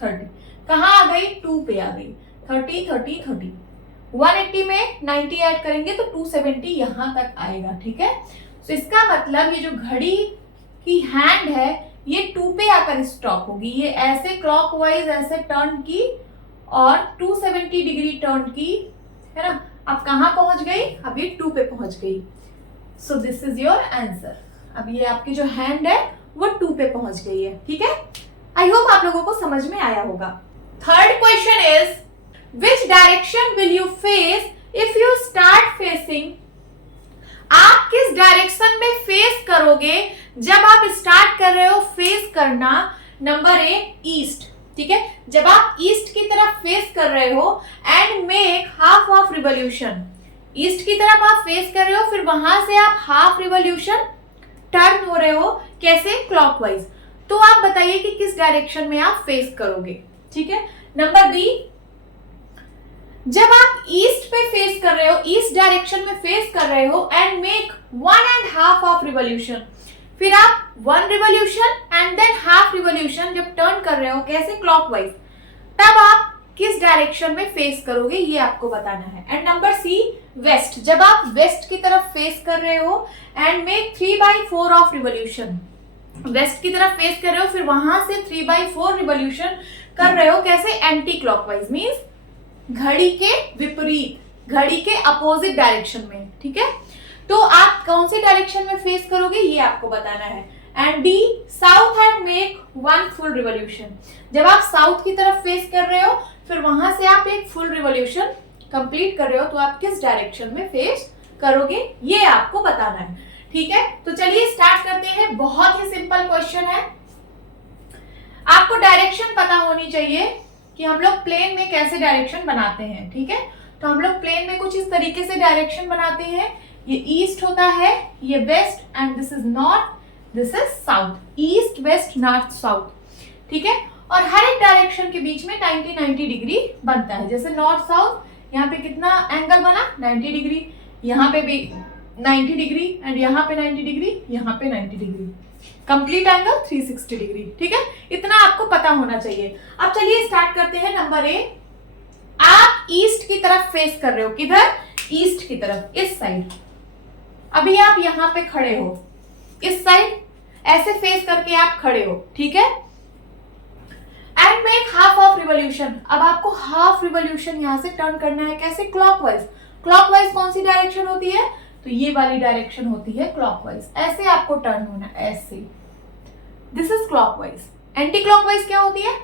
30, कहाँ आ गई, 2 पे आ गई, 30 30 30, 180 में 90 ऐड करेंगे तो 270 यहां तक आएगा। ठीक है, तो इसका मतलब ये जो घड़ी की हैंड है ये 2 पे आकर स्टॉप होगी, ये ऐसे क्लॉकवाइज ऐसे टर्न की और 270 डिग्री टर्न की, है ना। अब कहां पहुंच गई, अब ये 2 पे पहुंच गई। सो दिस इज योर आंसर। अब ये आपकी जो हैंड है वो 2 पे पहुंच गई है। ठीक है, आई होप आप लोगों को समझ में आया होगा। Third question is Which direction will you face if you start facing? आप किस डायरेक्शन में फेस करोगे जब आप स्टार्ट कर रहे हो फेस करना। नंबर ए ईस्ट, ठीक है, जब आप ईस्ट की तरफ फेस कर रहे हो and make half of revolution, east की तरफ आप फेस कर रहे हो, फिर वहां से आप हाफ रिवॉल्यूशन टर्न हो रहे हो, कैसे, क्लॉकवाइज। तो आप बताइए कि किस डायरेक्शन में आप फेस करोगे। ठीक है, नंबर बी, जब आप ईस्ट पे फेस कर रहे हो, ईस्ट डायरेक्शन में फेस कर रहे हो एंड मेक 1.5 ऑफ रिवॉल्यूशन, फिर आप 1 revolution and than half revolution जब टर्न कर रहे हो, कैसे, क्लॉकवाइज, तब आप किस डायरेक्शन में फेस करोगे ये आपको बताना है। एंड नंबर सी, वेस्ट, जब आप वेस्ट की तरफ फेस कर रहे हो and make 3/4 of revolution, west की तरफ फेस कर रहे हो, फिर वहां से 3/4 रिवॉल्यूशन कर रहे हो, कैसे, एंटी क्लॉकवाइज, मीन्स घड़ी के विपरीत, घड़ी के अपोजिट डायरेक्शन में। ठीक है, तो आप कौन सी डायरेक्शन में फेस करोगे ये आपको बताना है। And D, south and make 1 full revolution, जब आप साउथ की तरफ फेस कर रहे हो फिर वहां से आप एक फुल रिवॉल्यूशन कंप्लीट कर रहे हो, तो आप किस डायरेक्शन में फेस करोगे ये आपको बताना है। ठीक है, तो चलिए स्टार्ट करते हैं। बहुत ही सिंपल क्वेश्चन है, आपको डायरेक्शन पता होनी चाहिए कि हम लोग प्लेन में कैसे डायरेक्शन बनाते हैं। ठीक है, तो हम लोग प्लेन में कुछ इस तरीके से डायरेक्शन बनाते हैं, ये ईस्ट होता है, ये west and this is north, this is south, east west north south. ठीक है, और हर एक डायरेक्शन के बीच में 90 डिग्री बनता है, जैसे नॉर्थ साउथ, यहाँ पे कितना एंगल बना, 90 डिग्री, यहाँ पे भी 90 डिग्री एंड यहाँ पे 90 डिग्री, यहाँ पे 90 डिग्री, कंप्लीट एंगल 360 डिग्री। ठीक है, इतना आपको पता होना चाहिए। अब चलिए स्टार्ट करते हैं। नंबर ए, आप ईस्ट की तरफ फेस कर रहे हो, किधर, ईस्ट की तरफ, इस साइड। अभी आप यहाँ पे खड़े हो, इस साइड ऐसे फेस करके आप खड़े हो। ठीक है, and make half of revolution, अब आपको हाफ रिवॉल्यूशन यहाँ से टर्न करना है, कैसे, क्लॉकवाइज। क्लॉकवाइज कौन सी डायरेक्शन होती है, तो ये वाली डायरेक्शन होती है क्लॉकवाइज, ऐसे आपको टर्न होना है, ऐसे, this is clockwise. Anti clockwise क्या होती है,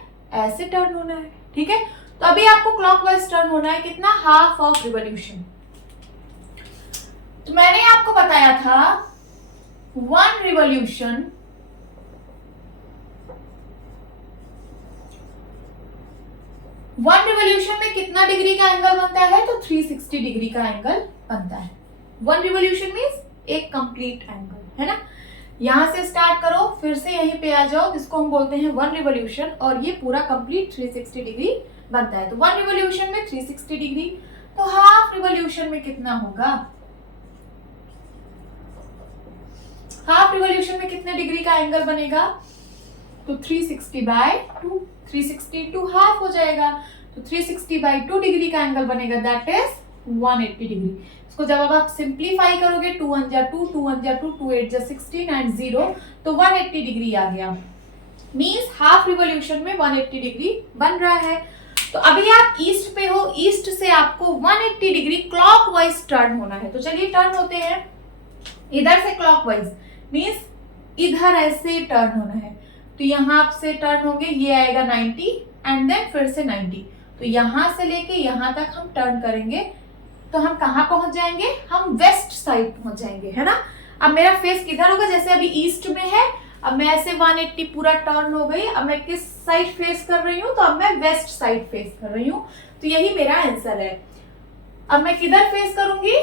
ऐसे टर्न होना है। ठीक है, तो अभी आपको क्लॉकवाइज टर्न होना है, कितना, हाफ ऑफ रिवॉल्यूशन। तो मैंने आपको बताया था 1 रिवॉल्यूशन में कितना डिग्री का एंगल बनता है, तो 360 डिग्री का एंगल बनता है। 1 रिवॉल्यूशन मीन्स एक कंप्लीट एंगल, है ना। यहां से स्टार्ट करो, फिर से यहीं पे आ जाओ, जिसको हम बोलते हैं 1 रिवॉल्यूशन, और ये पूरा कंप्लीट 360 डिग्री बनता है। तो 1 रिवॉल्यूशन में 360 डिग्री, तो हाफ रिवॉल्यूशन में कितना होगा, हाफ रिवॉल्यूशन में कितने डिग्री का एंगल बनेगा, तो 360/2, 360 टू हाफ हो जाएगा, तो 360/2 डिग्री का एंगल बनेगा, दैट इज 180 डिग्री। इसको जब आप सिंप्लीफाई करोगे, 2 1 जा 2, 2 1 जा 2, 2 8 जा 16 एंड 0, तो 180 डिग्री आ गया। मींस हाफ रिवॉल्यूशन में 180 डिग्री बन रहा है। तो अभी आप ईस्ट पे हो, ईस्ट से आपको 180 डिग्री क्लॉकवाइज टर्न होना है। तो चलिए टर्न होते हैं, इधर से क्लॉकवाइज मींस इधर ऐसे टर्न होना है, तो यहाँ से टर्न होंगे, ये आएगा 90 एंड देन फिर से 90, तो यहां से लेके यहां तक हम टर्न करेंगे, तो हम कहां पहुंच जाएंगे, हम वेस्ट साइड पहुंच जाएंगे, है ना। अब मेरा फेस किधर होगा, जैसे अभी ईस्ट में है, अब मैं ऐसे 180 पूरा टर्न हो गई, अब मैं किस साइड फेस कर रही हूँ, तो अब मैं वेस्ट साइड फेस कर रही हूँ, तो यही मेरा आंसर है। अब मैं किधर फेस करूंगी,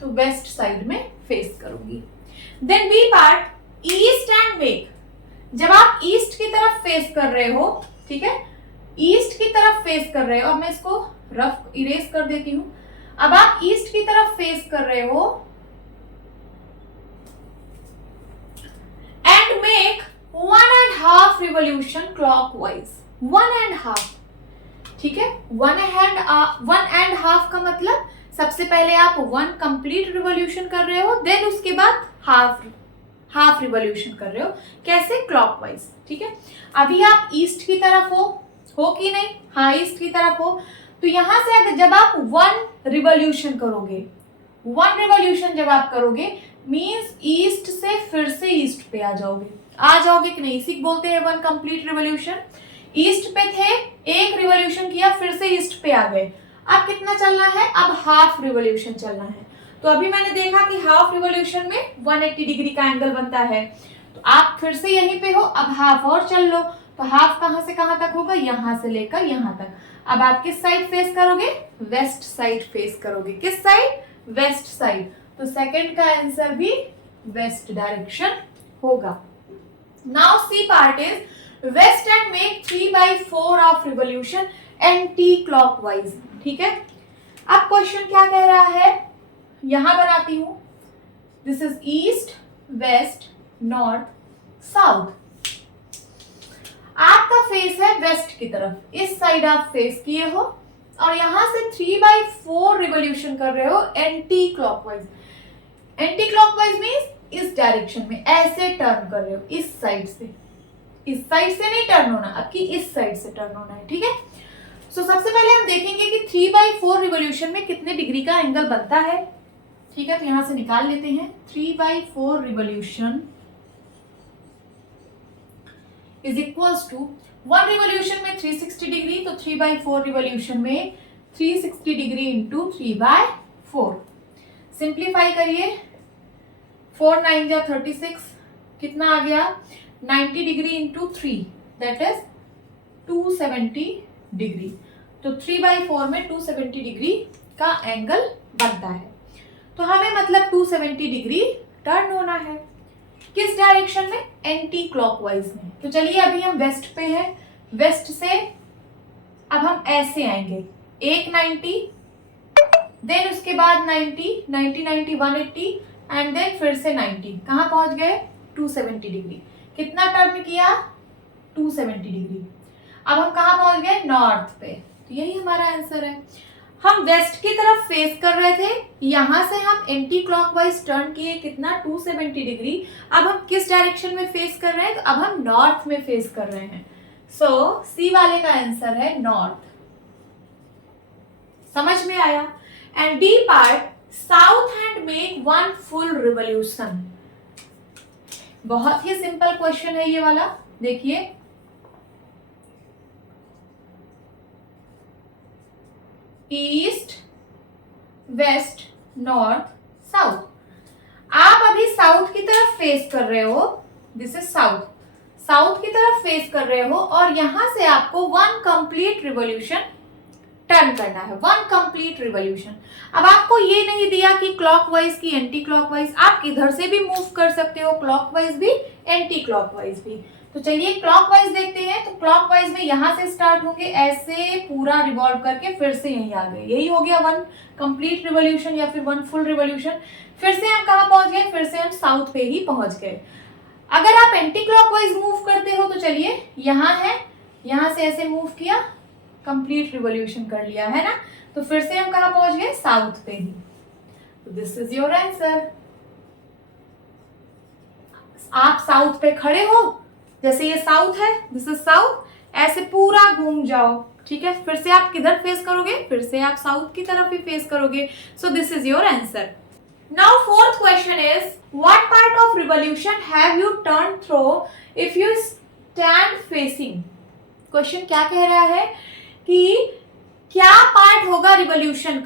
तो वेस्ट साइड में फेस करूंगी। Then B part, east and make, जब आप ईस्ट की तरफ फेस कर रहे हो, ठीक है, ईस्ट की तरफ फेस कर रहे हो। अब मैं इसको रफ इरेज कर देती हूं। अब आप ईस्ट की तरफ फेस कर रहे हो एंड मेक 1.5 रिवॉल्यूशन क्लॉकवाइज। 1.5, ठीक है। 1.5 का मतलब सबसे पहले आप 1 कंप्लीट रिवॉल्यूशन कर रहे हो, देन उसके बाद हाफ रिवॉल्यूशन कर रहे हो। कैसे? क्लॉकवाइज, ठीक है। अभी आप ईस्ट की तरफ हो कि नहीं? हाँ, ईस्ट की तरफ हो। तो यहां से अगर जब आप 1 रिवॉल्यूशन करोगे, 1 रिवॉल्यूशन जब आप करोगे मींस ईस्ट से फिर से ईस्ट पे आ जाओगे कि नहीं? इसी बोलते हैं 1 कंप्लीट रिवॉल्यूशन। ईस्ट पे थे, एक रिवॉल्यूशन किया, फिर से ईस्ट पे आ गए। अब कितना चलना है? अब हाफ रिवॉल्यूशन चलना है। तो अभी मैंने देखा कि हाफ रिवॉल्यूशन में 180 डिग्री का एंगल बनता है। तो आप फिर से यहीं पे हो, अब हाफ और चल लो। तो हाफ कहां से कहां तक होगा? यहां से लेकर यहां तक। अब आप किस साइड फेस करोगे? वेस्ट साइड फेस करोगे। किस साइड? West side. तो सेकंड का आंसर भी वेस्ट डायरेक्शन होगा। Now C part is west and make 3/4 of revolution anti clockwise, ठीक है। अब क्वेश्चन क्या कह रहा है? यहां बनाती हूं, this is east, west, north, south. आपका फेस है वेस्ट की तरफ, इस साइड आप फेस किए हो और यहां से 3/4 रिवॉल्यूशन कर रहे हो anti clockwise. Anti clockwise means इस डायरेक्शन में ऐसे टर्न कर रहे हो, इस साइड से। इस साइड से नहीं टर्न होना, अब की इस साइड से टर्न होना है, ठीक है। सो सबसे पहले हम देखेंगे कि 3/4 रिवॉल्यूशन में कितने डिग्री का एंगल बनता है, ठीक है। तो यहां से निकाल लेते हैं। 3/4 revolution is equals to 1 revolution में 360 डिग्री, तो 3/4 रिवॉल्यूशन में 360 डिग्री इंटू 3/4। सिंप्लीफाई करिए, 4 9 जा 36, कितना आ गया? 90 degree into 3, that is 270 degree. तो 3/4 में 270 डिग्री का एंगल बनता है। तो हमें मतलब 270 डिग्री टर्न होना है। किस डायरेक्शन में? एंटी क्लॉकवाइज में। तो चलिए अभी हम वेस्ट पे हैं, वेस्ट से अब हम ऐसे आएंगे, एक 90, देन उसके बाद 90 90 90 180 एंड देन फिर से 90, कहां पहुंच गए? 270 डिग्री। कितना टर्न किया? 270 डिग्री। अब हम कहां पहुंच गए? नॉर्थ पे। तो यही हमारा आंसर है। हम वेस्ट की तरफ फेस कर रहे थे, यहां से हम एंटी क्लॉकवाइज टर्न किए, कितना? 270 डिग्री। अब हम किस डायरेक्शन में फेस कर रहे हैं? तो अब हम नॉर्थ में फेस कर रहे हैं। सो सी वाले का आंसर है नॉर्थ। समझ में आया? And D part, south hand make 1 full revolution. बहुत ही सिंपल क्वेश्चन है ये वाला, देखिए। East, west, north, south. आप अभी साउथ की तरफ फेस कर रहे हो, दिस इज साउथ। साउथ की तरफ फेस कर रहे हो और यहां से आपको 1 कंप्लीट रिवॉल्यूशन टर्न करना है। 1 कंप्लीट रिवॉल्यूशन। अब आपको ये नहीं दिया कि क्लॉकवाइज की एंटी क्लॉकवाइज, आप इधर से भी मूव कर सकते हो, क्लॉकवाइज भी एंटी क्लॉकवाइज भी। तो चलिए क्लॉकवाइज देखते हैं। तो क्लॉकवाइज में यहां से स्टार्ट होंगे, ऐसे पूरा रिवॉल्व करके फिर से यहीं आ गए। यही हो गया 1 कंप्लीट रिवॉल्यूशन या फिर 1 फुल रिवॉल्यूशन। फिर से हम कहां पहुंच गए? फिर से हम साउथ पे ही पहुंच गए। अगर आप एंटी क्लॉकवाइज मूव करते हो तो चलिए यहां है, यहां से ऐसे मूव किया, कंप्लीट रिवॉल्यूशन कर लिया, है ना। तो फिर से हम कहां पहुंच गए? साउथ पे ही। तो दिस इज योर आंसर। आप साउथ पे खड़े हो, जैसे ये साउथ है, दिस इज साउथ, ऐसे पूरा घूम जाओ, ठीक है। फिर से आप किधर फेस करोगे? फिर से आप साउथ की तरफ ही फेस करोगे। सो this is your answer. Now fourth question is what part of revolution have U turn through if you stand facing. Question क्या कह रहा है कि क्या पार्ट होगा रिवॉल्यूशन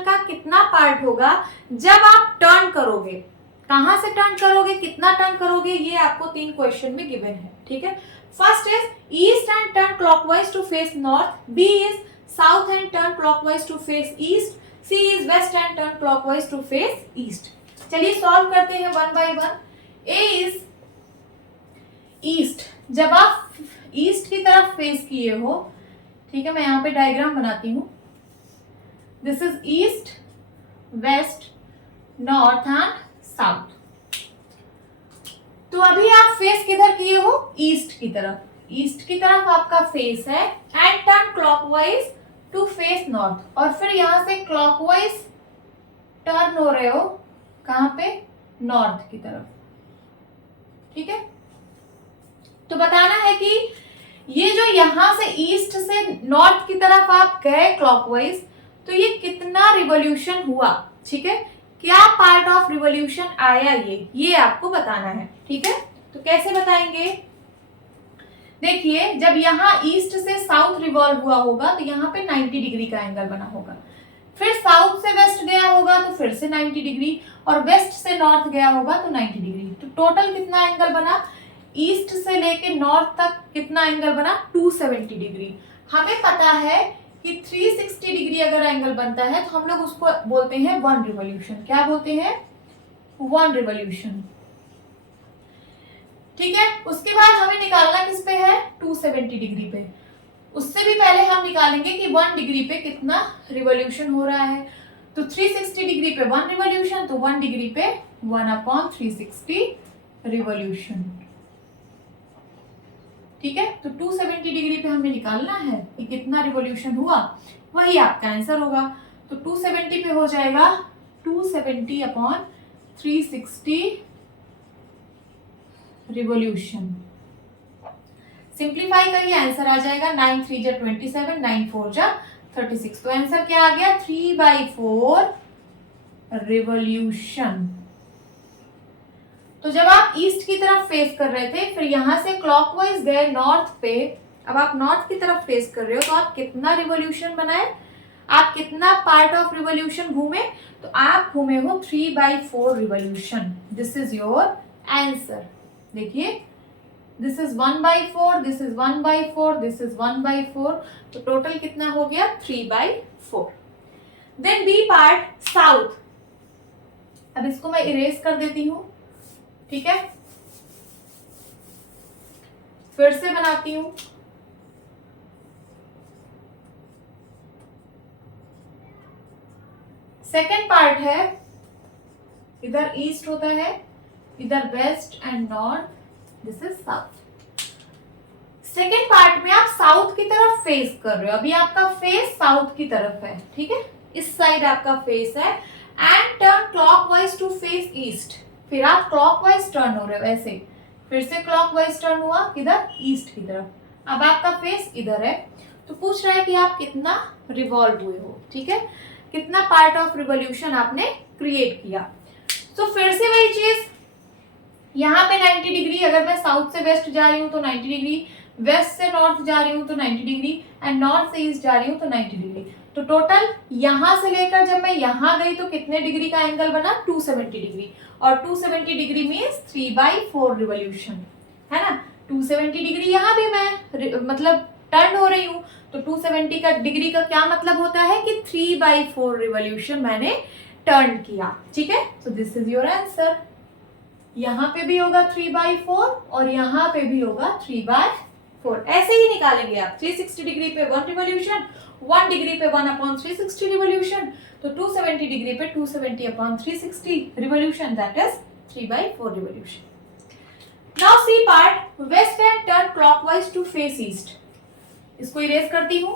का कितना पार्ट होगा जब आप टर्न करोगे। कहां से टर्न करोगे, कितना टर्न करोगे, ये आपको 3 क्वेश्चन में गिवन है, ठीक है। First is east and turn clockwise to face north, B is south and turn clockwise to face east, C is west and turn clockwise to face east. चलिए सॉल्व करते हैं 1 by 1। ए इज ईस्ट, जब आप east की तरफ face किए हो, ठीक है, मैं यहाँ पे डायग्राम बनाती हूँ। This is east, west, north and south. तो अभी आप फेस किधर किए हो? ईस्ट की तरफ। ईस्ट की तरफ आपका फेस है and turn clockwise to face north, और फिर यहां से क्लॉकवाइज टर्न हो रहे हो कहां पे? नॉर्थ की तरफ, ठीक है। तो बताना है कि ये जो यहां से ईस्ट से नॉर्थ की तरफ आप गए क्लॉकवाइज, तो ये कितना रिवॉल्यूशन हुआ, ठीक है, क्या पार्ट ऑफ रिवॉल्यूशन आया, ये आपको बताना है, ठीक है। तो कैसे बताएंगे? देखिए, जब यहाँ ईस्ट से साउथ रिवॉल्व हुआ होगा तो यहाँ पे 90 डिग्री का एंगल बना होगा, फिर साउथ से वेस्ट गया होगा तो फिर से 90 डिग्री, और वेस्ट से नॉर्थ गया होगा तो 90 डिग्री। तो टोटल कितना एंगल बना? ईस्ट से लेके नॉर्थ तक कितना एंगल बना? 270 डिग्री। हमें पता है कि 360 डिग्री अगर एंगल बनता है तो हम लोग उसको बोलते हैं 1 रिवॉल्यूशन। क्या बोलते हैं? 1 रिवॉल्यूशन, ठीक है। उसके बाद हमें निकालना किस पे है? 270 डिग्री पे। उससे भी पहले हम निकालेंगे कि 1 डिग्री पे कितना रिवॉल्यूशन हो रहा है। तो 360 डिग्री पे 1 रिवॉल्यूशन, तो 1 डिग्री पे 1/360 रिवॉल्यूशन, ठीक है। तो 270 डिग्री पे हमें निकालना है कि कितना रिवॉल्यूशन हुआ, वही आपका आंसर होगा। तो 270 पे हो जाएगा 270/360 रिवॉल्यूशन। सिंप्लीफाई करिए, आंसर आ जाएगा 9 3 जा 27, 9 4 जा 36। तो आंसर क्या आ गया? 3/4 रिवॉल्यूशन। तो जब आप ईस्ट की तरफ फेस कर रहे थे, फिर यहां से क्लॉकवाइज गए नॉर्थ पे, अब आप नॉर्थ की तरफ फेस कर रहे हो, तो आप कितना रिवॉल्यूशन बनाए? आप कितना पार्ट ऑफ रिवॉल्यूशन घूमे? तो आप घूमे हो 3/4 revolution. This is your answer. देखिए, this is 1/4, this is 1/4, this is 1/4, तो टोटल कितना हो गया? 3/4। Then B part, south. अब इसको मैं इरेज कर देती हूं, ठीक है, फिर से बनाती हूं। सेकेंड पार्ट है, इधर ईस्ट होता है, इधर west and north, this is south. Second part में आप साउथ की तरफ फेस कर रहे हो। अभी आपका फेस साउथ की तरफ है, ठीक है, इस साइड आपका फेस है, and turn clockwise to face east. फिर आप क्लॉकवाइज टर्न हो रहे हो, ऐसे फिर से क्लॉकवाइज टर्न हुआ किधर? ईस्ट की तरफ। अब आपका फेस इधर है, तो पूछ रहा है कि आप कितना रिवॉल्व हुए हो, ठीक है, कितना पार्ट ऑफ रिवॉल्यूशन आपने क्रिएट किया। तो फिर से वही चीज, यहाँ पे 90 डिग्री, अगर मैं साउथ से वेस्ट जा रही हूँ तो 90 डिग्री, वेस्ट से नॉर्थ जा रही हूँ तो 90 डिग्री, एंड नॉर्थ से ईस्ट जा रही हूँ तो 90 डिग्री। तो टोटल यहां से लेकर जब मैं यहां गई तो कितने डिग्री का एंगल बना? 270 डिग्री, और 270 डिग्री मीन्स 3/4 रिवॉल्यूशन, है ना। 270 डिग्री यहाँ भी मैं मतलब टर्न हो रही हूँ, तो 270 का डिग्री का क्या मतलब होता है कि 3/4 रिवॉल्यूशन मैंने टर्न किया, ठीक है। सो दिस इज योर आंसर। यहाँ पे भी होगा 3/4 और यहाँ पे भी होगा 3/4। ऐसे ही निकालेंगे आप। 360 डिग्री पे 1 रिवॉल्यूशन, 1 डिग्री पे 1/360 रिवॉल्यूशन, तो 270 डिग्री पे 270/360 revolution, that is 3/4 revolution. Now C part, west and turn clockwise to face east. इसको इरेज करती हूं।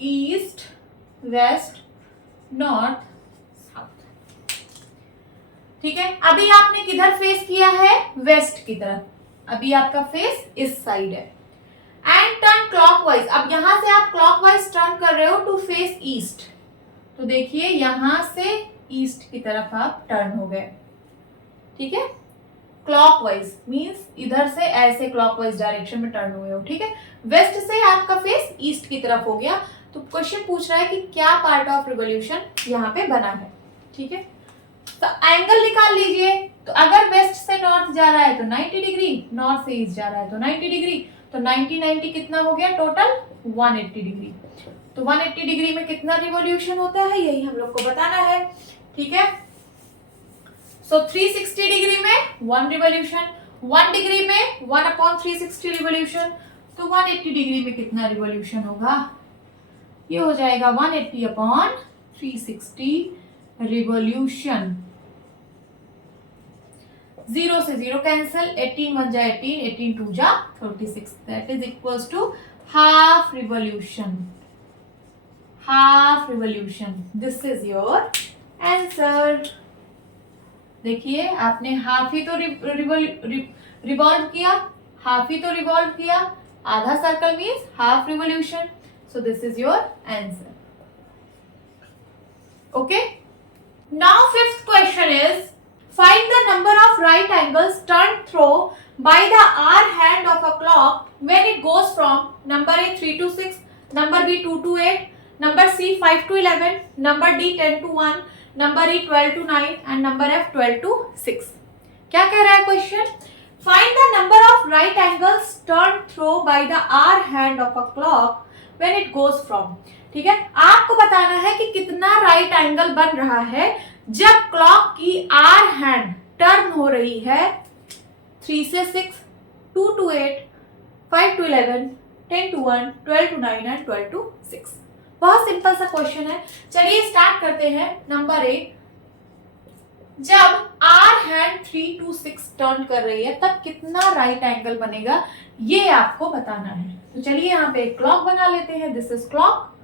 ईस्ट, वेस्ट, नॉर्थ, साउथ, ठीक है। अभी आपने किधर फेस किया है? वेस्ट की तरफ। अभी आपका फेस इस साइड है, एंड टर्न क्लॉकवाइज। अब यहां से आप क्लॉकवाइज टर्न कर रहे हो टू फेस ईस्ट। तो देखिए, यहां से ईस्ट की तरफ आप टर्न हो गए, ठीक है। क्लॉकवाइज मींस इधर से ऐसे क्लॉकवाइज डायरेक्शन में टर्न हुए हो, ठीक है। वेस्ट से आपका फेस ईस्ट की तरफ हो गया। तो क्वेश्चन पूछ रहा है कि क्या पार्ट ऑफ रिवॉल्यूशन यहाँ पे बना है, ठीक है। तो एंगल निकाल लीजिए। तो अगर वेस्ट से नॉर्थ जा रहा है तो 90 डिग्री, नॉर्थ से ईस्ट जा रहा है तो 90 डिग्री, तो 90 90 कितना हो गया टोटल? 180 डिग्री। तो 180 डिग्री में कितना रिवॉल्यूशन होता है यही हम लोग को बताना है, ठीक है। सो 360 डिग्री में 1 रिवॉल्यूशन, 1 डिग्री में 1/360 रिवॉल्यूशन, तो 180 डिग्री में कितना रिवॉल्यूशन होगा, ये हो जाएगा 180/360 रिवॉल्यूशन। 0 से 0 कैंसिल, 18 1 जा 18, 18 2 जा 36, that is equals to half revolution, half revolution. This is your answer. देखिए आपने हाफ ही तो रिवॉल्व किया, हाफ ही तो रिवॉल्व किया, आधा circle means half revolution, so this is your answer. Okay, now fifth question is find the number of right angles turned through by the R hand of a clock when it goes from number A 3 to 6, number B 2 to 8, number C 5 to 11, number D 10 to 1, number E 12 to 9 and number F 12 to 6। क्या कह रहा है question? Find the number of right angles turned through by the R hand of a clock when it goes from। ठीक है, आपको बताना है कि कितना राइट एंगल बन रहा है जब क्लॉक की आर हैंड टर्न हो रही है 3 से 6, 2 to 8, 5 to 11, 10 to 1, 12 to 9 and 12 to 6। बहुत सिंपल सा क्वेश्चन है, चलिए स्टार्ट करते हैं। नंबर 1, जब आर हैंड 3 to 6 टर्न कर रही है तब कितना राइट एंगल बनेगा ये आपको बताना है। तो चलिए यहाँ पे एक क्लॉक बना लेते हैं। दिस इज क्लॉक,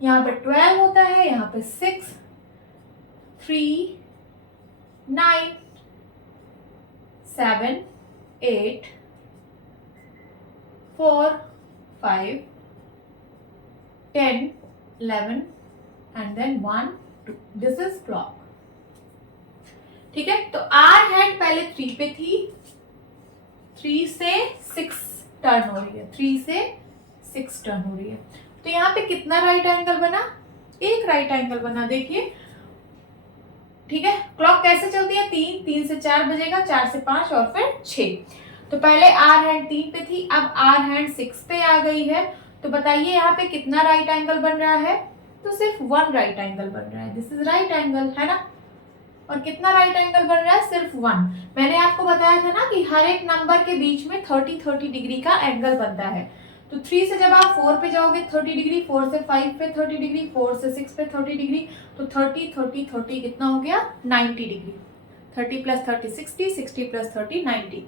यहाँ पे 12 होता है, यहाँ पे 6, 3, 9, 7, 8, 4, 5, 10, 11 and then 1, 2। This is clock। ठीक है, तो आर हैंड पहले 3 पे थी, 3 से 6 टर्न हो रही है, 3 से 6 टर्न हो रही है, तो यहाँ पे कितना राइट एंगल बना? एक राइट एंगल बना। देखिए, ठीक है, क्लॉक कैसे चलती है? 3 से 4 बजेगा, 4 से 5 और फिर 6। तो पहले आर हैंड 3 पे थी, अब आर हैंड 6 पे आ गई है, तो बताइए यहाँ पे कितना राइट एंगल बन रहा है? तो सिर्फ 1 राइट एंगल बन रहा है। दिस इज राइट एंगल, है ना। और कितना राइट एंगल बन रहा है? सिर्फ 1। मैंने आपको बताया था ना कि हर एक नंबर के बीच में 30 डिग्री का एंगल बनता है। तो 3 से जब आप 4 पे जाओगे 30 डिग्री, 4 से 5 पे 30 डिग्री, 4 से 6 पे 30 डिग्री, तो 30 कितना हो गया? 90 degree. 30 + 30 60, 60 + 30 90।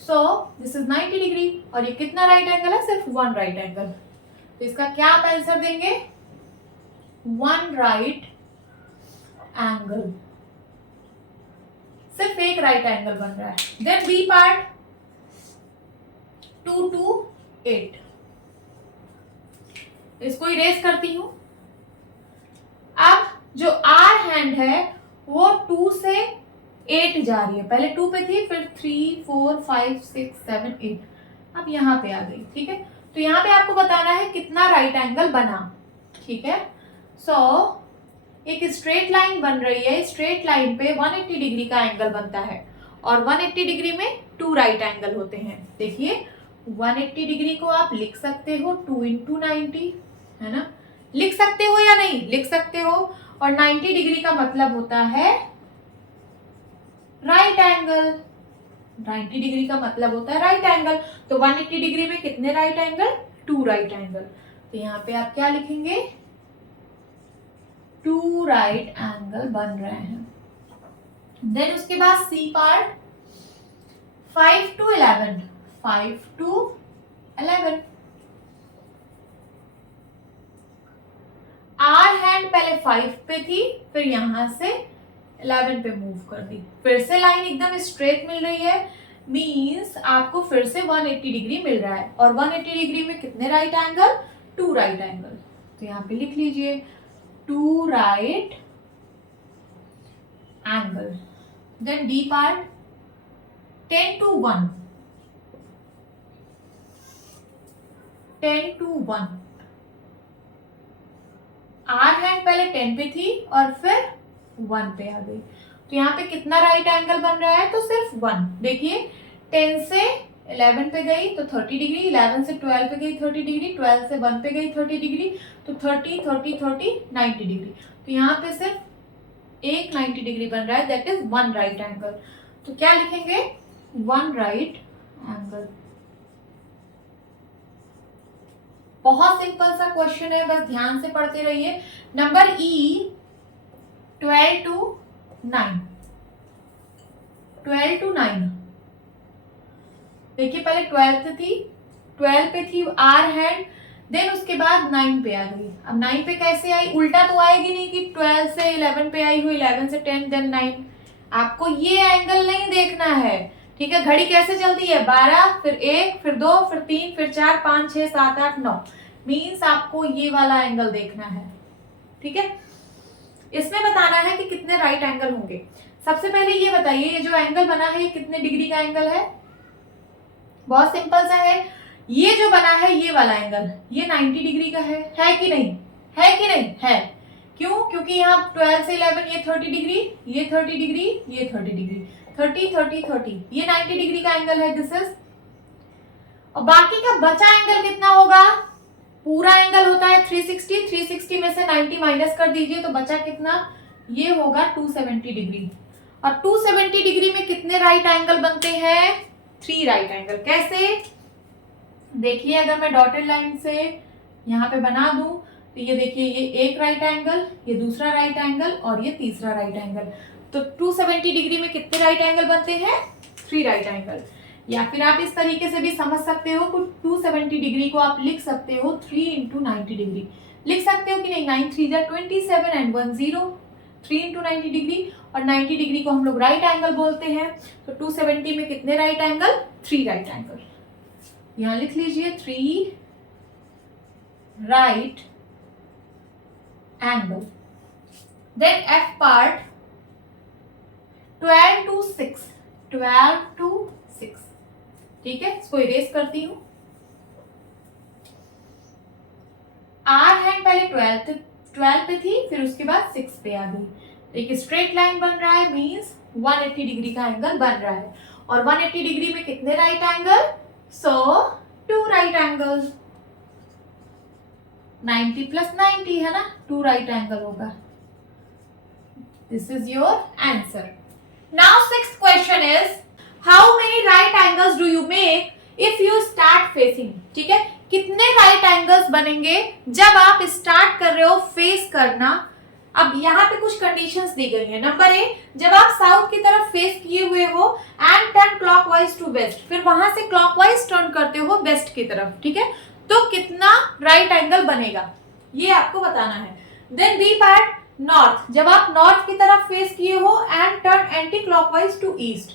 So this is 90 degree. और ये कितना राइट एंगल है? सिर्फ 1 राइट एंगल। तो इसका क्या आप आंसर देंगे? 1 राइट एंगल, सिर्फ एक राइट एंगल बन रहा है। Then B part, 2 to 8। इसको इरेज करती हूं। अब जो आर हैंड है वो 2 से 8 जा रही है, पहले 2 पे थी, फिर 3, 4, 5, 6, 7, 8, अब यहाँ पे आ गई। ठीक है, तो यहाँ पे आपको बताना है कितना राइट एंगल बना। ठीक है, सो एक स्ट्रेट लाइन बन रही है, स्ट्रेट लाइन पे 180 डिग्री का एंगल बनता है और 180 डिग्री में 2 राइट एंगल होते हैं। देखिए 180 डिग्री को आप लिख सकते हो 2 × 90, है ना। लिख सकते हो या नहीं? लिख सकते हो। और 90 डिग्री का मतलब होता है राइट एंगल। 90 डिग्री का मतलब होता है राइट एंगल। तो 180 डिग्री में कितने राइट एंगल? 2 right angle. तो यहाँ पे आप क्या लिखेंगे? 2 राइट एंगल बन रहे हैं। देन उसके बाद C part, 5 to 11, 5 to 11। Hour hand पहले 5 पे थी, फिर यहां से 11 पे मूव कर दी, फिर से लाइन एकदम स्ट्रेट मिल रही है, मींस आपको फिर से 180 डिग्री मिल रहा है। और 180 डिग्री में कितने राइट एंगल? 2 right angle. तो यहाँ पे लिख लीजिए 2 right angle. Then D part, 10 to 1, 10 to 1। Hour hand पहले 10 पे थी और फिर 1 पे आ गई, तो यहाँ पे कितना राइट एंगल बन रहा है? तो सिर्फ 1। देखिए 10 से 11 पे गई तो 30 डिग्री, 11 से 12 पे गई 30 डिग्री, 12 से 1 पे गई 30 डिग्री, तो 30 30 30 90 डिग्री। तो यहाँ पे सिर्फ एक 90 डिग्री बन रहा है, that is one right angle. तो क्या लिखेंगे? One right angle. बहुत सिंपल सा क्वेश्चन है, बस ध्यान से पढ़ते रहिए। Number E 12 to 9, 12 to 9। देखिए पहले 12 थी, 12 पे थी आर हैंड, देन उसके बाद 9 पे आ गई। अब 9 पे कैसे आई? उल्टा तो आएगी नहीं कि 12 से 11 पे आई हुई, 11 से 10 देन 9। आपको ये एंगल नहीं देखना है, ठीक है। घड़ी कैसे चलती है? 12 फिर 1 फिर 2 फिर 3 फिर 4 5 6 7 8 9, मीन्स आपको ये वाला एंगल देखना है, ठीक है। इसमें बताना है कि कितने राइट एंगल होंगे। सबसे पहले ये बताइए, ये जो एंगल बना है ये कितने डिग्री का एंगल है? बहुत सिंपल सा है। ये जो बना है ये वाला एंगल, ये 90 डिग्री का है कि नहीं? है कि नहीं? है। क्यों? क्योंकि यहाँ 12 से 11 ये 30 डिग्री, ये 30 डिग्री, ये 30 डिग्री, 30 30 30, ये 90 डिग्री का एंगल है, दिस इज। और बाकी का बचा एंगल कितना होगा? पूरा एंगल होता है 360, 360 में से 90 माइनस कर दीजिए तो बचा कितना? ये होगा 270 डिग्री। और 270 डिग्री में कितने राइट एंगल बनते हैं? 3 राइट एंगल। कैसे? देखिए अगर मैं डॉटेड लाइन से यहाँ पे बना दूं तो ये देखिए, ये एक राइट एंगल, ये दूसरा राइट एंगल और ये तीसरा राइट एंगल। तो 270 डिग्री में कितने राइट एंगल बनते हैं? 3 राइट एंगल। या फिर आप इस तरीके से भी समझ सकते हो कि 270 डिग्री को आप लिख सकते हो 3 इंटू 90 डिग्री। लिख सकते हो कि नहीं? 9 3 जा 27 एंड 1 0, 3 इंटू 90 डिग्री। और 90 डिग्री को हम लोग राइट एंगल बोलते हैं। तो 270 में कितने राइट एंगल? 3 right angle. यहां लिख लीजिए 3 right angle. Then F part 12 to 6, 12 to 6, ठीक है। इसको इरेज करती हूं। आर हैंड पहले 12 पे थी, फिर उसके बाद 6 पे आ गई। एक स्ट्रेट लाइन बन रहा है, मींस 180 डिग्री का एंगल बन रहा है। और 180 डिग्री में कितने राइट एंगल? सो 2 राइट एंगल। 90 प्लस 90 है ना, 2 राइट एंगल होगा। This is your answer. Now sixth question is how many right angles do you make if you start facing, ठीक है। कितने राइट एंगल्स बनेंगे जब आप स्टार्ट कर रहे हो फेस करना। अब यहाँ पे कुछ कंडीशंस दी गई है। नंबर ए, जब आप साउथ की तरफ फेस किए हुए हो and turn clockwise to west, फिर वहां से क्लॉकवाइज टर्न करते हो वेस्ट की तरफ, ठीक है, तो कितना राइट एंगल बनेगा ये आपको बताना है। देन बी पार्ट नॉर्थ, जब आप नॉर्थ की तरफ फेस किए हो and turn anti clockwise to east,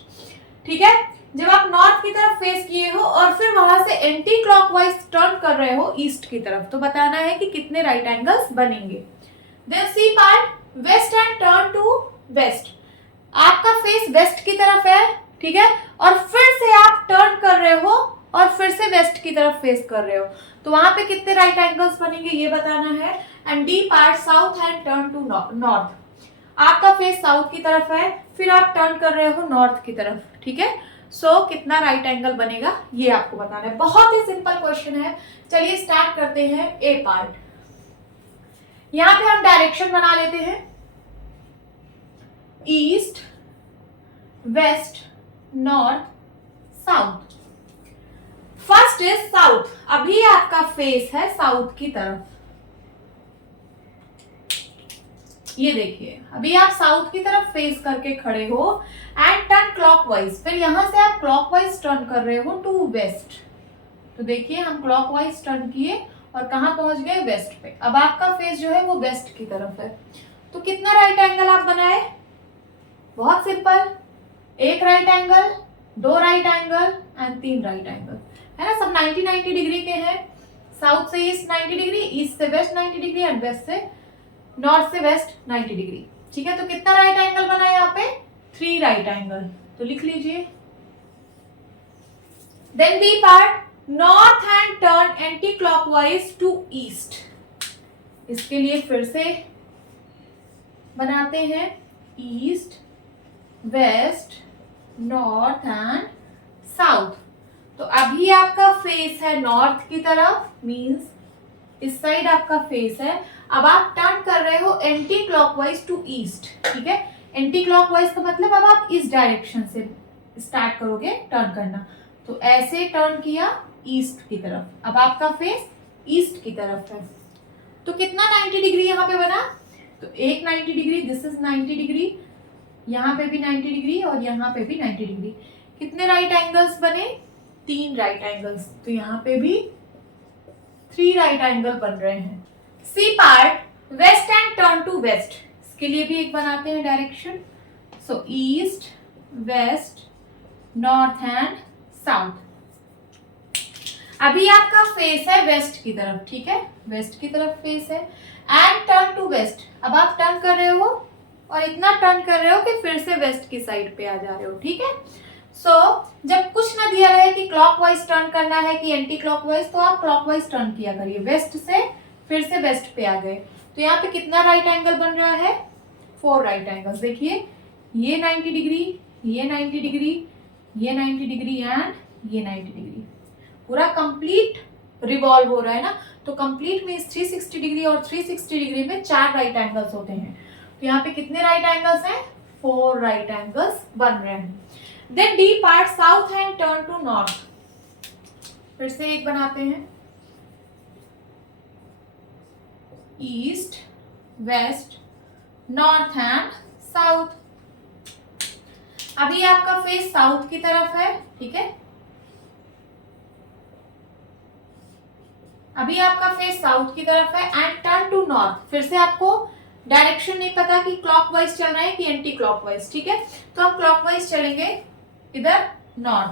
ठीक है, जब आप नॉर्थ की तरफ फेस किए हो और फिर वहां से एंटी क्लॉकवाइज टर्न कर रहे हो ईस्ट की तरफ, तो बताना है कि कितने राइट एंगल्स बनेंगे। Then C part west and turn to west, आपका फेस वेस्ट की तरफ है, ठीक है, और फिर से आप टर्न कर रहे हो और फिर से वेस्ट की तरफ फेस कर रहे हो, तो वहां पे कितने राइट एंगल्स बनेंगे ये बताना है। And D part south and turn to north, आपका फेस साउथ की तरफ है, फिर आप टर्न कर रहे हो नॉर्थ की तरफ, ठीक है, सो कितना राइट एंगल बनेगा ये आपको बताना है। बहुत ही सिंपल क्वेश्चन है। चलिए स्टार्ट करते हैं ए पार्ट। यहां पे हम डायरेक्शन बना लेते हैं, east west north south. First is south, अभी आपका फेस है साउथ की तरफ, ये देखिए अभी आप साउथ की तरफ फेस करके खड़े हो एंड टर्न क्लॉकवाइज, फिर यहां से आप क्लॉकवाइज टर्न कर रहे हो टू वेस्ट, तो देखिए हम क्लॉकवाइज टर्न किए और कहां पहुंच गए? वेस्ट पे। अब आपका फेस जो है वो वेस्ट की तरफ है, तो कितना राइट एंगल आप बनाए? बहुत सिंपल, एक right angle, 2 right angle and 3 right angle, है ना। सब 90 डिग्री के हैं, साउथ से ईस्ट 90 डिग्री, ईस्ट से वेस्ट 90 डिग्री एंड वेस्ट से नॉर्थ से वेस्ट 90 डिग्री, ठीक है। तो कितना राइट एंगल बना यहाँ पे? 3 राइट एंगल, तो लिख लीजिए। Then B part north and turn anti clockwise to east, इसके लिए फिर से बनाते हैं east west north and south. तो अभी आपका फेस है नॉर्थ की तरफ, मींस इस साइड आपका फेस है। अब आप टर्न कर रहे हो एंटी क्लॉकवाइज टू ईस्ट, ठीक है। एंटी क्लॉकवाइज का मतलब अब आप इस डायरेक्शन से स्टार्ट करोगे टर्न करना। तो ऐसे टर्न किया ईस्ट की तरफ, अब आपका फेस ईस्ट की तरफ है। तो कितना 90 डिग्री यहाँ पे बना, तो एक 90 डिग्री, दिस इज 90 डिग्री, यहाँ पे भी 90 डिग्री और यहाँ पे भी 90 डिग्री। कितने राइट एंगल्स बने, 3 राइट एंगल्स। तो यहाँ पे भी 3 राइट एंगल बन रहे हैं। C part, west and turn to west, इसके लिए भी एक बनाते हैं direction. So east, west, north and south. अभी आपका फेस है वेस्ट की तरफ, ठीक है, वेस्ट की तरफ फेस है। एंड टर्न टू वेस्ट, अब आप टर्न कर रहे हो और इतना टर्न कर रहे हो कि फिर से वेस्ट की साइड पे आ जा रहे हो, ठीक है। जब कुछ ना दिया रहे कि क्लॉकवाइज टर्न करना है कि एंटी क्लॉकवाइज, तो आप क्लॉकवाइज टर्न किया करिए, वेस्ट से फिर से वेस्ट पे आ गए। तो यहाँ पे कितना राइट एंगल बन रहा है, 4 राइट एंगल्स। देखिए ये 90 डिग्री, ये 90 डिग्री, ये 90 डिग्री एंड ये 90 डिग्री, पूरा कंप्लीट रिवॉल्व हो रहा है ना। तो कंप्लीट मींस 360 डिग्री और 360 डिग्री में 4 राइट एंगल्स होते हैं। तो यहाँ पे कितने राइट एंगल्स हैं, 4 राइट एंगल्स बन रहे हैं। Then D part, south and turn to north, फिर से एक बनाते हैं। East, west, north and south. अभी आपका फेस साउथ की तरफ है, ठीक है, अभी आपका फेस साउथ की तरफ है। एंड टर्न टू नॉर्थ, फिर से आपको डायरेक्शन नहीं पता कि क्लॉकवाइज चल रहे हैं कि एंटी क्लॉकवाइज, ठीक है। तो हम क्लॉकवाइज चलेंगे, इधर नॉर्थ।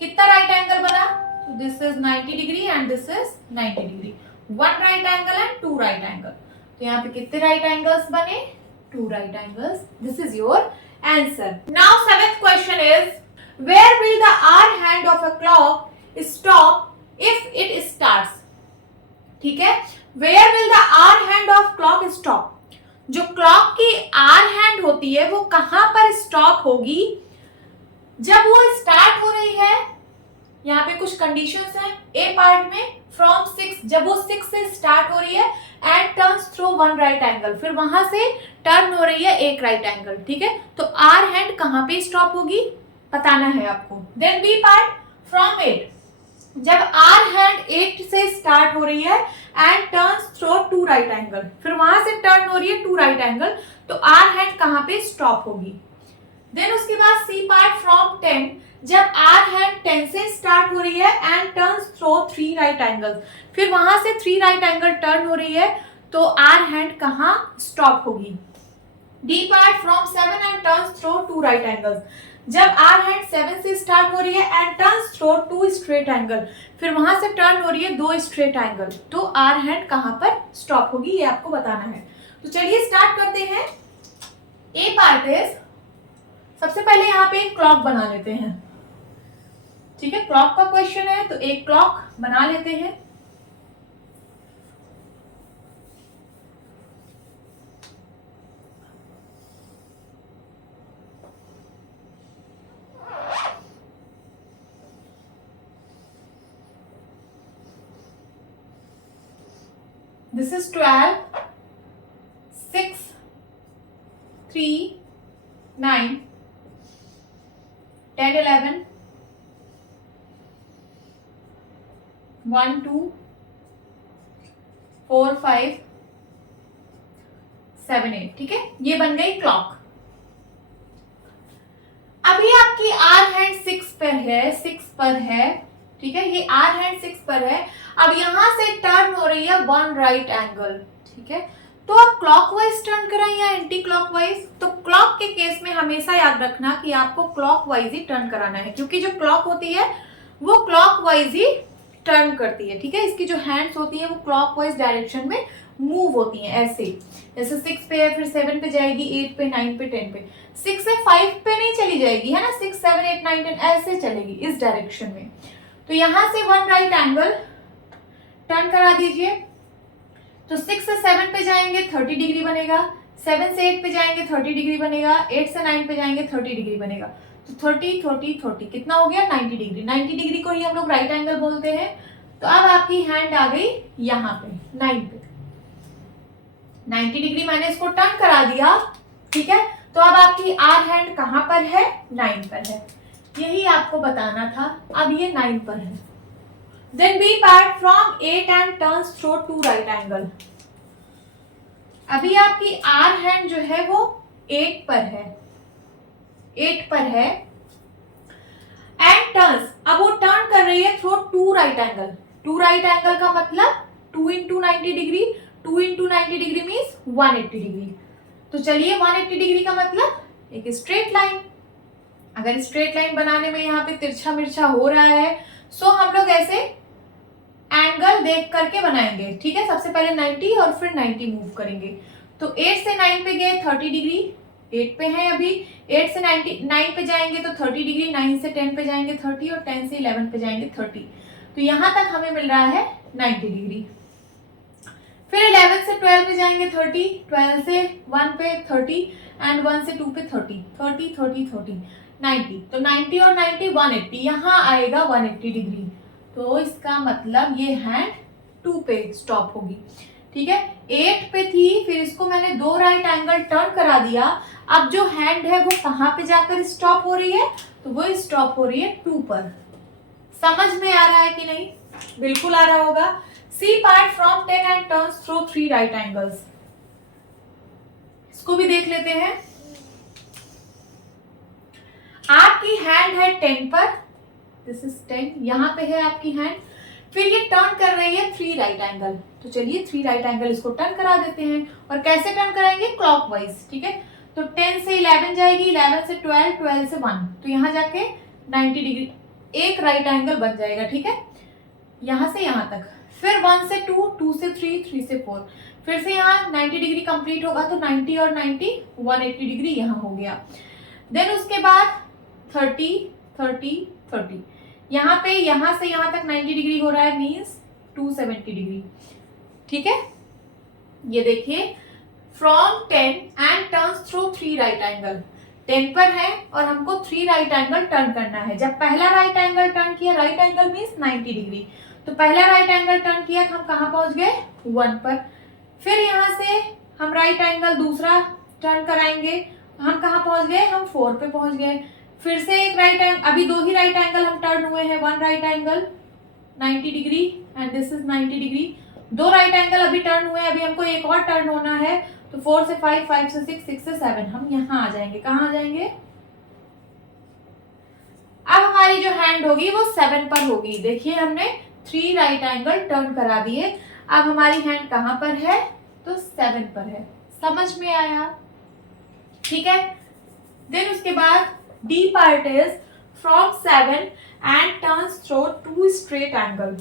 कितना राइट एंगल बना, तो this is 90 degree and this is 90 degree, 1 right angle and 2 right angle. तो यहाँ पे कितने राइट एंगल्स बने, 2 right angles. This is your answer. Now 7th question is, where will the hour hand of a clock stop if it starts, ठीक है। Where will the hour hand of clock stop, जो clock की hour hand होती है वो कहां पर stop होगी जब वो स्टार्ट हो रही है। यहाँ पे कुछ कंडीशंस हैं। ए पार्ट में फ्रॉम 6, जब वो 6 से स्टार्ट हो रही है and turns through 1 right angle, फिर वहां से टर्न हो रही है 1 राइट एंगल, ठीक है। तो आवर हैंड कहां पे स्टॉप होगी बताना है आपको। देन बी पार्ट, फ्रॉम 8, जब आर हैंड 8 से स्टार्ट हो रही है and turns through 2 right angle, फिर वहां से टर्न हो रही है 2 राइट एंगल, तो आर हैंड कहां पे स्टॉप होगी। देन उसके बाद सी पार्ट, फ्रॉम 10, जब आर हैंड 10 से स्टार्ट हो रही है and turns through 3 right angle, फिर वहां से 3 राइट एंगल टर्न हो रही है, तो आर हैंड कहां स्टॉप होगी। D part, from 7 and turns through 2 right angles, जब आर हैंड 7 से स्टार्ट हो रही है and turns through 2 straight angle, फिर वहां से टर्न हो रही है 2 स्ट्रेट एंगल, तो आर हैंड कहां पर स्टॉप होगी ये आपको बताना है। तो चलिए स्टार्ट करते हैं। ए पार्ट इज, सबसे पहले यहाँ पे एक क्लॉक बना लेते हैं, ठीक है, क्लॉक का क्वेश्चन है तो एक क्लॉक बना लेते हैं। This is 12, 6, 3, 9, 10, 11, 1, 2, 4, 5, 7, 8, ठीक है, ये बन गई क्लॉक। अभी आपकी आर हैंड 6 पर है, 6 पर है, ठीक है, ये आर हैंड 6 पर है। अब यहां से टर्न हो रही है 1 राइट एंगल, ठीक है। तो आप क्लॉकवाइज टर्न कराएं या एंटी क्लॉकवाइज, तो क्लॉक के केस में हमेशा याद रखना कि आपको क्लॉकवाइज ही टर्न कराना है, क्योंकि जो क्लॉक होती है वो क्लॉकवाइज ही टर्न करती है, ठीक है। इसकी जो हैंड्स होती है वो क्लॉकवाइज डायरेक्शन में मूव होती हैं, ऐसे जैसे 6 पे है फिर 7 पे जाएगी, 8 पे, 9 पे, 10 पे, 6 से 5 पे नहीं चली जाएगी, है ना, 6, 7, 8, 9, 10 ऐसे चलेगी इस डायरेक्शन में। तो यहां से 1 राइट एंगल टर्न करा दीजिए, तो 6 से 7 पे जाएंगे 30 डिग्री बनेगा, 7 से 8 पे जाएंगे 30 डिग्री बनेगा, 8 से 9 पे जाएंगे 30 डिग्री बनेगा। तो 30 30 30 कितना हो गया 90 डिग्री। 90 डिग्री को ही हम लोग राइट एंगल बोलते हैं। तो अब आपकी हैंड आ गई यहाँ पे 9 पे। 90 डिग्री मैंने इसको टर्न करा दिया, ठीक है। तो अब आपकी आर हैंड कहाँ पर है, 9 पर है। यही आपको बताना था। अब ये 9 पर है। Then B part from 8 and turns through 2 right angle. अभी आपकी आर हैंड जो है वो 8 पर है, 8 पर है एंड टर्न्स, अब वो टर्न कर रही है through 2 right angle. 2 right angle का मतलब 2 into 90 degree, 2 into 90 degree means 180 degree. तो चलिए 180 डिग्री का मतलब एक स्ट्रेट लाइन। अगर स्ट्रेट लाइन बनाने में यहाँ पे तिरछा मिर्छा हो रहा है, सो हम लोग ऐसे एंगल देख करके बनाएंगे, ठीक है। सबसे पहले 90 और फिर 90 मूव करेंगे। तो 8 से 9 पे गए 30 डिग्री, 8 पे है अभी। 8 से 9 पे जाएंगे तो 30 डिग्री, 9 से 10 पे जाएंगे 30 और 10 से 11 पे जाएंगे 30। तो यहाँ तक हमें मिल रहा है 90 डिग्री। फिर 11 से 12 पे जाएंगे 30, 12 से 1 पे 30 एंड 1 से 2 पे 30, 30 30 30 90। तो 90 और 90 180, यहाँ आएगा 180 डिग्री। तो इसका मतलब ये हैंड 2 पे स्टॉप होगी, ठीक है। 8 पे थी, फिर इसको मैंने 2 राइट एंगल टर्न करा दिया। अब जो हैंड है वो कहाँ पे जाकर स्टॉप हो रही है, तो वो स्टॉप हो रही है 2 पर। समझ में आ रहा है कि नहीं? बिल्कुल आ रहा होगा। C part from 10 and turns through 3 right angles. इसको भी देख लेते हैं। आपकी हैंड है 10 पर, दिस इज 10, यहाँ पे है आपकी हैंड। फिर ये टर्न कर रही है 3 राइट एंगल। तो चलिए 3 राइट एंगल इसको टर्न करा देते हैं। और कैसे टर्न कराएंगे, क्लॉकवाइज, ठीक है। तो 10 से 11 जाएगी, 11 से 12, 12 से 1, तो यहाँ जाके 90 डिग्री एक राइट एंगल बन जाएगा, ठीक है, यहाँ से यहाँ तक। फिर 1 से 2, 2 से 3, 3 से 4, फिर से यहाँ 90 डिग्री कंप्लीट होगा। तो 90 और 90 180 डिग्री यहाँ हो गया। देन उसके बाद 30 30 30, यहाँ पे यहाँ से यहाँ तक 90 डिग्री हो रहा है, मीन्स 270 डिग्री, ठीक है। ये देखिए from 10 and turns through 3 right angle. 10 पर है और हमको 3 राइट एंगल टर्न करना है। जब पहला राइट एंगल टर्न किया, राइट एंगल मीन्स 90 डिग्री, तो पहला राइट एंगल टर्न किया तो हम कहाँ पहुंच गए, 1 पर। फिर यहाँ से हम राइट एंगल दूसरा टर्न कराएंगे, हम कहाँ पहुंच गए, हम 4 पे पहुंच गए। फिर से एक राइट एंगल, अभी 2 ही राइट एंगल हम टर्न हुए हैं, 1 right angle 90 degree and this is 90 degree. 2 right angle अभी टर्न हुए, अभी हमको एक और टर्न होना है। तो 4 से 5, 5 से 6, 6 से 7, हम यहाँ आ जाएंगे। कहाँ आ जाएंगे? अब हमारी जो हैंड होगी वो 7 पर होगी। देखिए हमने 3 राइट एंगल टर्न करा दिए। अब हमारी हैंड कहाँ पर है, तो 7 पर है। समझ में आया? ठीक है। देन उसके बाद D part is from 7 and turns through 2 straight angle।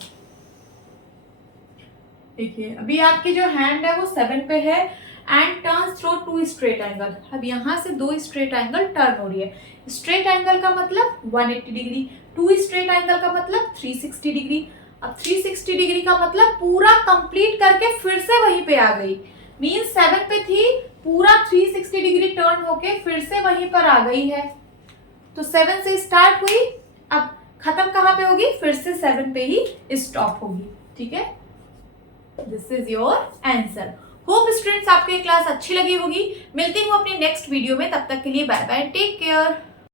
देखिए अभी आपकी जो हैंड है वो 7 पे है and turns through 2 straight angle. अब यहाँ से 2 स्ट्रेट एंगल टर्न हो रही है। स्ट्रेट एंगल का मतलब 180 डिग्री, 2 स्ट्रेट एंगल का मतलब 360 डिग्री। अब 360 डिग्री का मतलब पूरा कंप्लीट करके फिर से वहीं पे आ गई। मीन्स 7 पे थी, पूरा 360 डिग्री टर्न होके फिर से वहीं पर आ गई है। तो 7 से स्टार्ट हुई, अब खत्म कहाँ पे होगी, फिर से 7 पे ही स्टॉप होगी, ठीक है। This is your answer. Hope students आपको ये क्लास अच्छी लगी होगी। मिलती हूँ अपनी नेक्स्ट वीडियो में, तब तक के लिए बाय बाय, टेक केयर।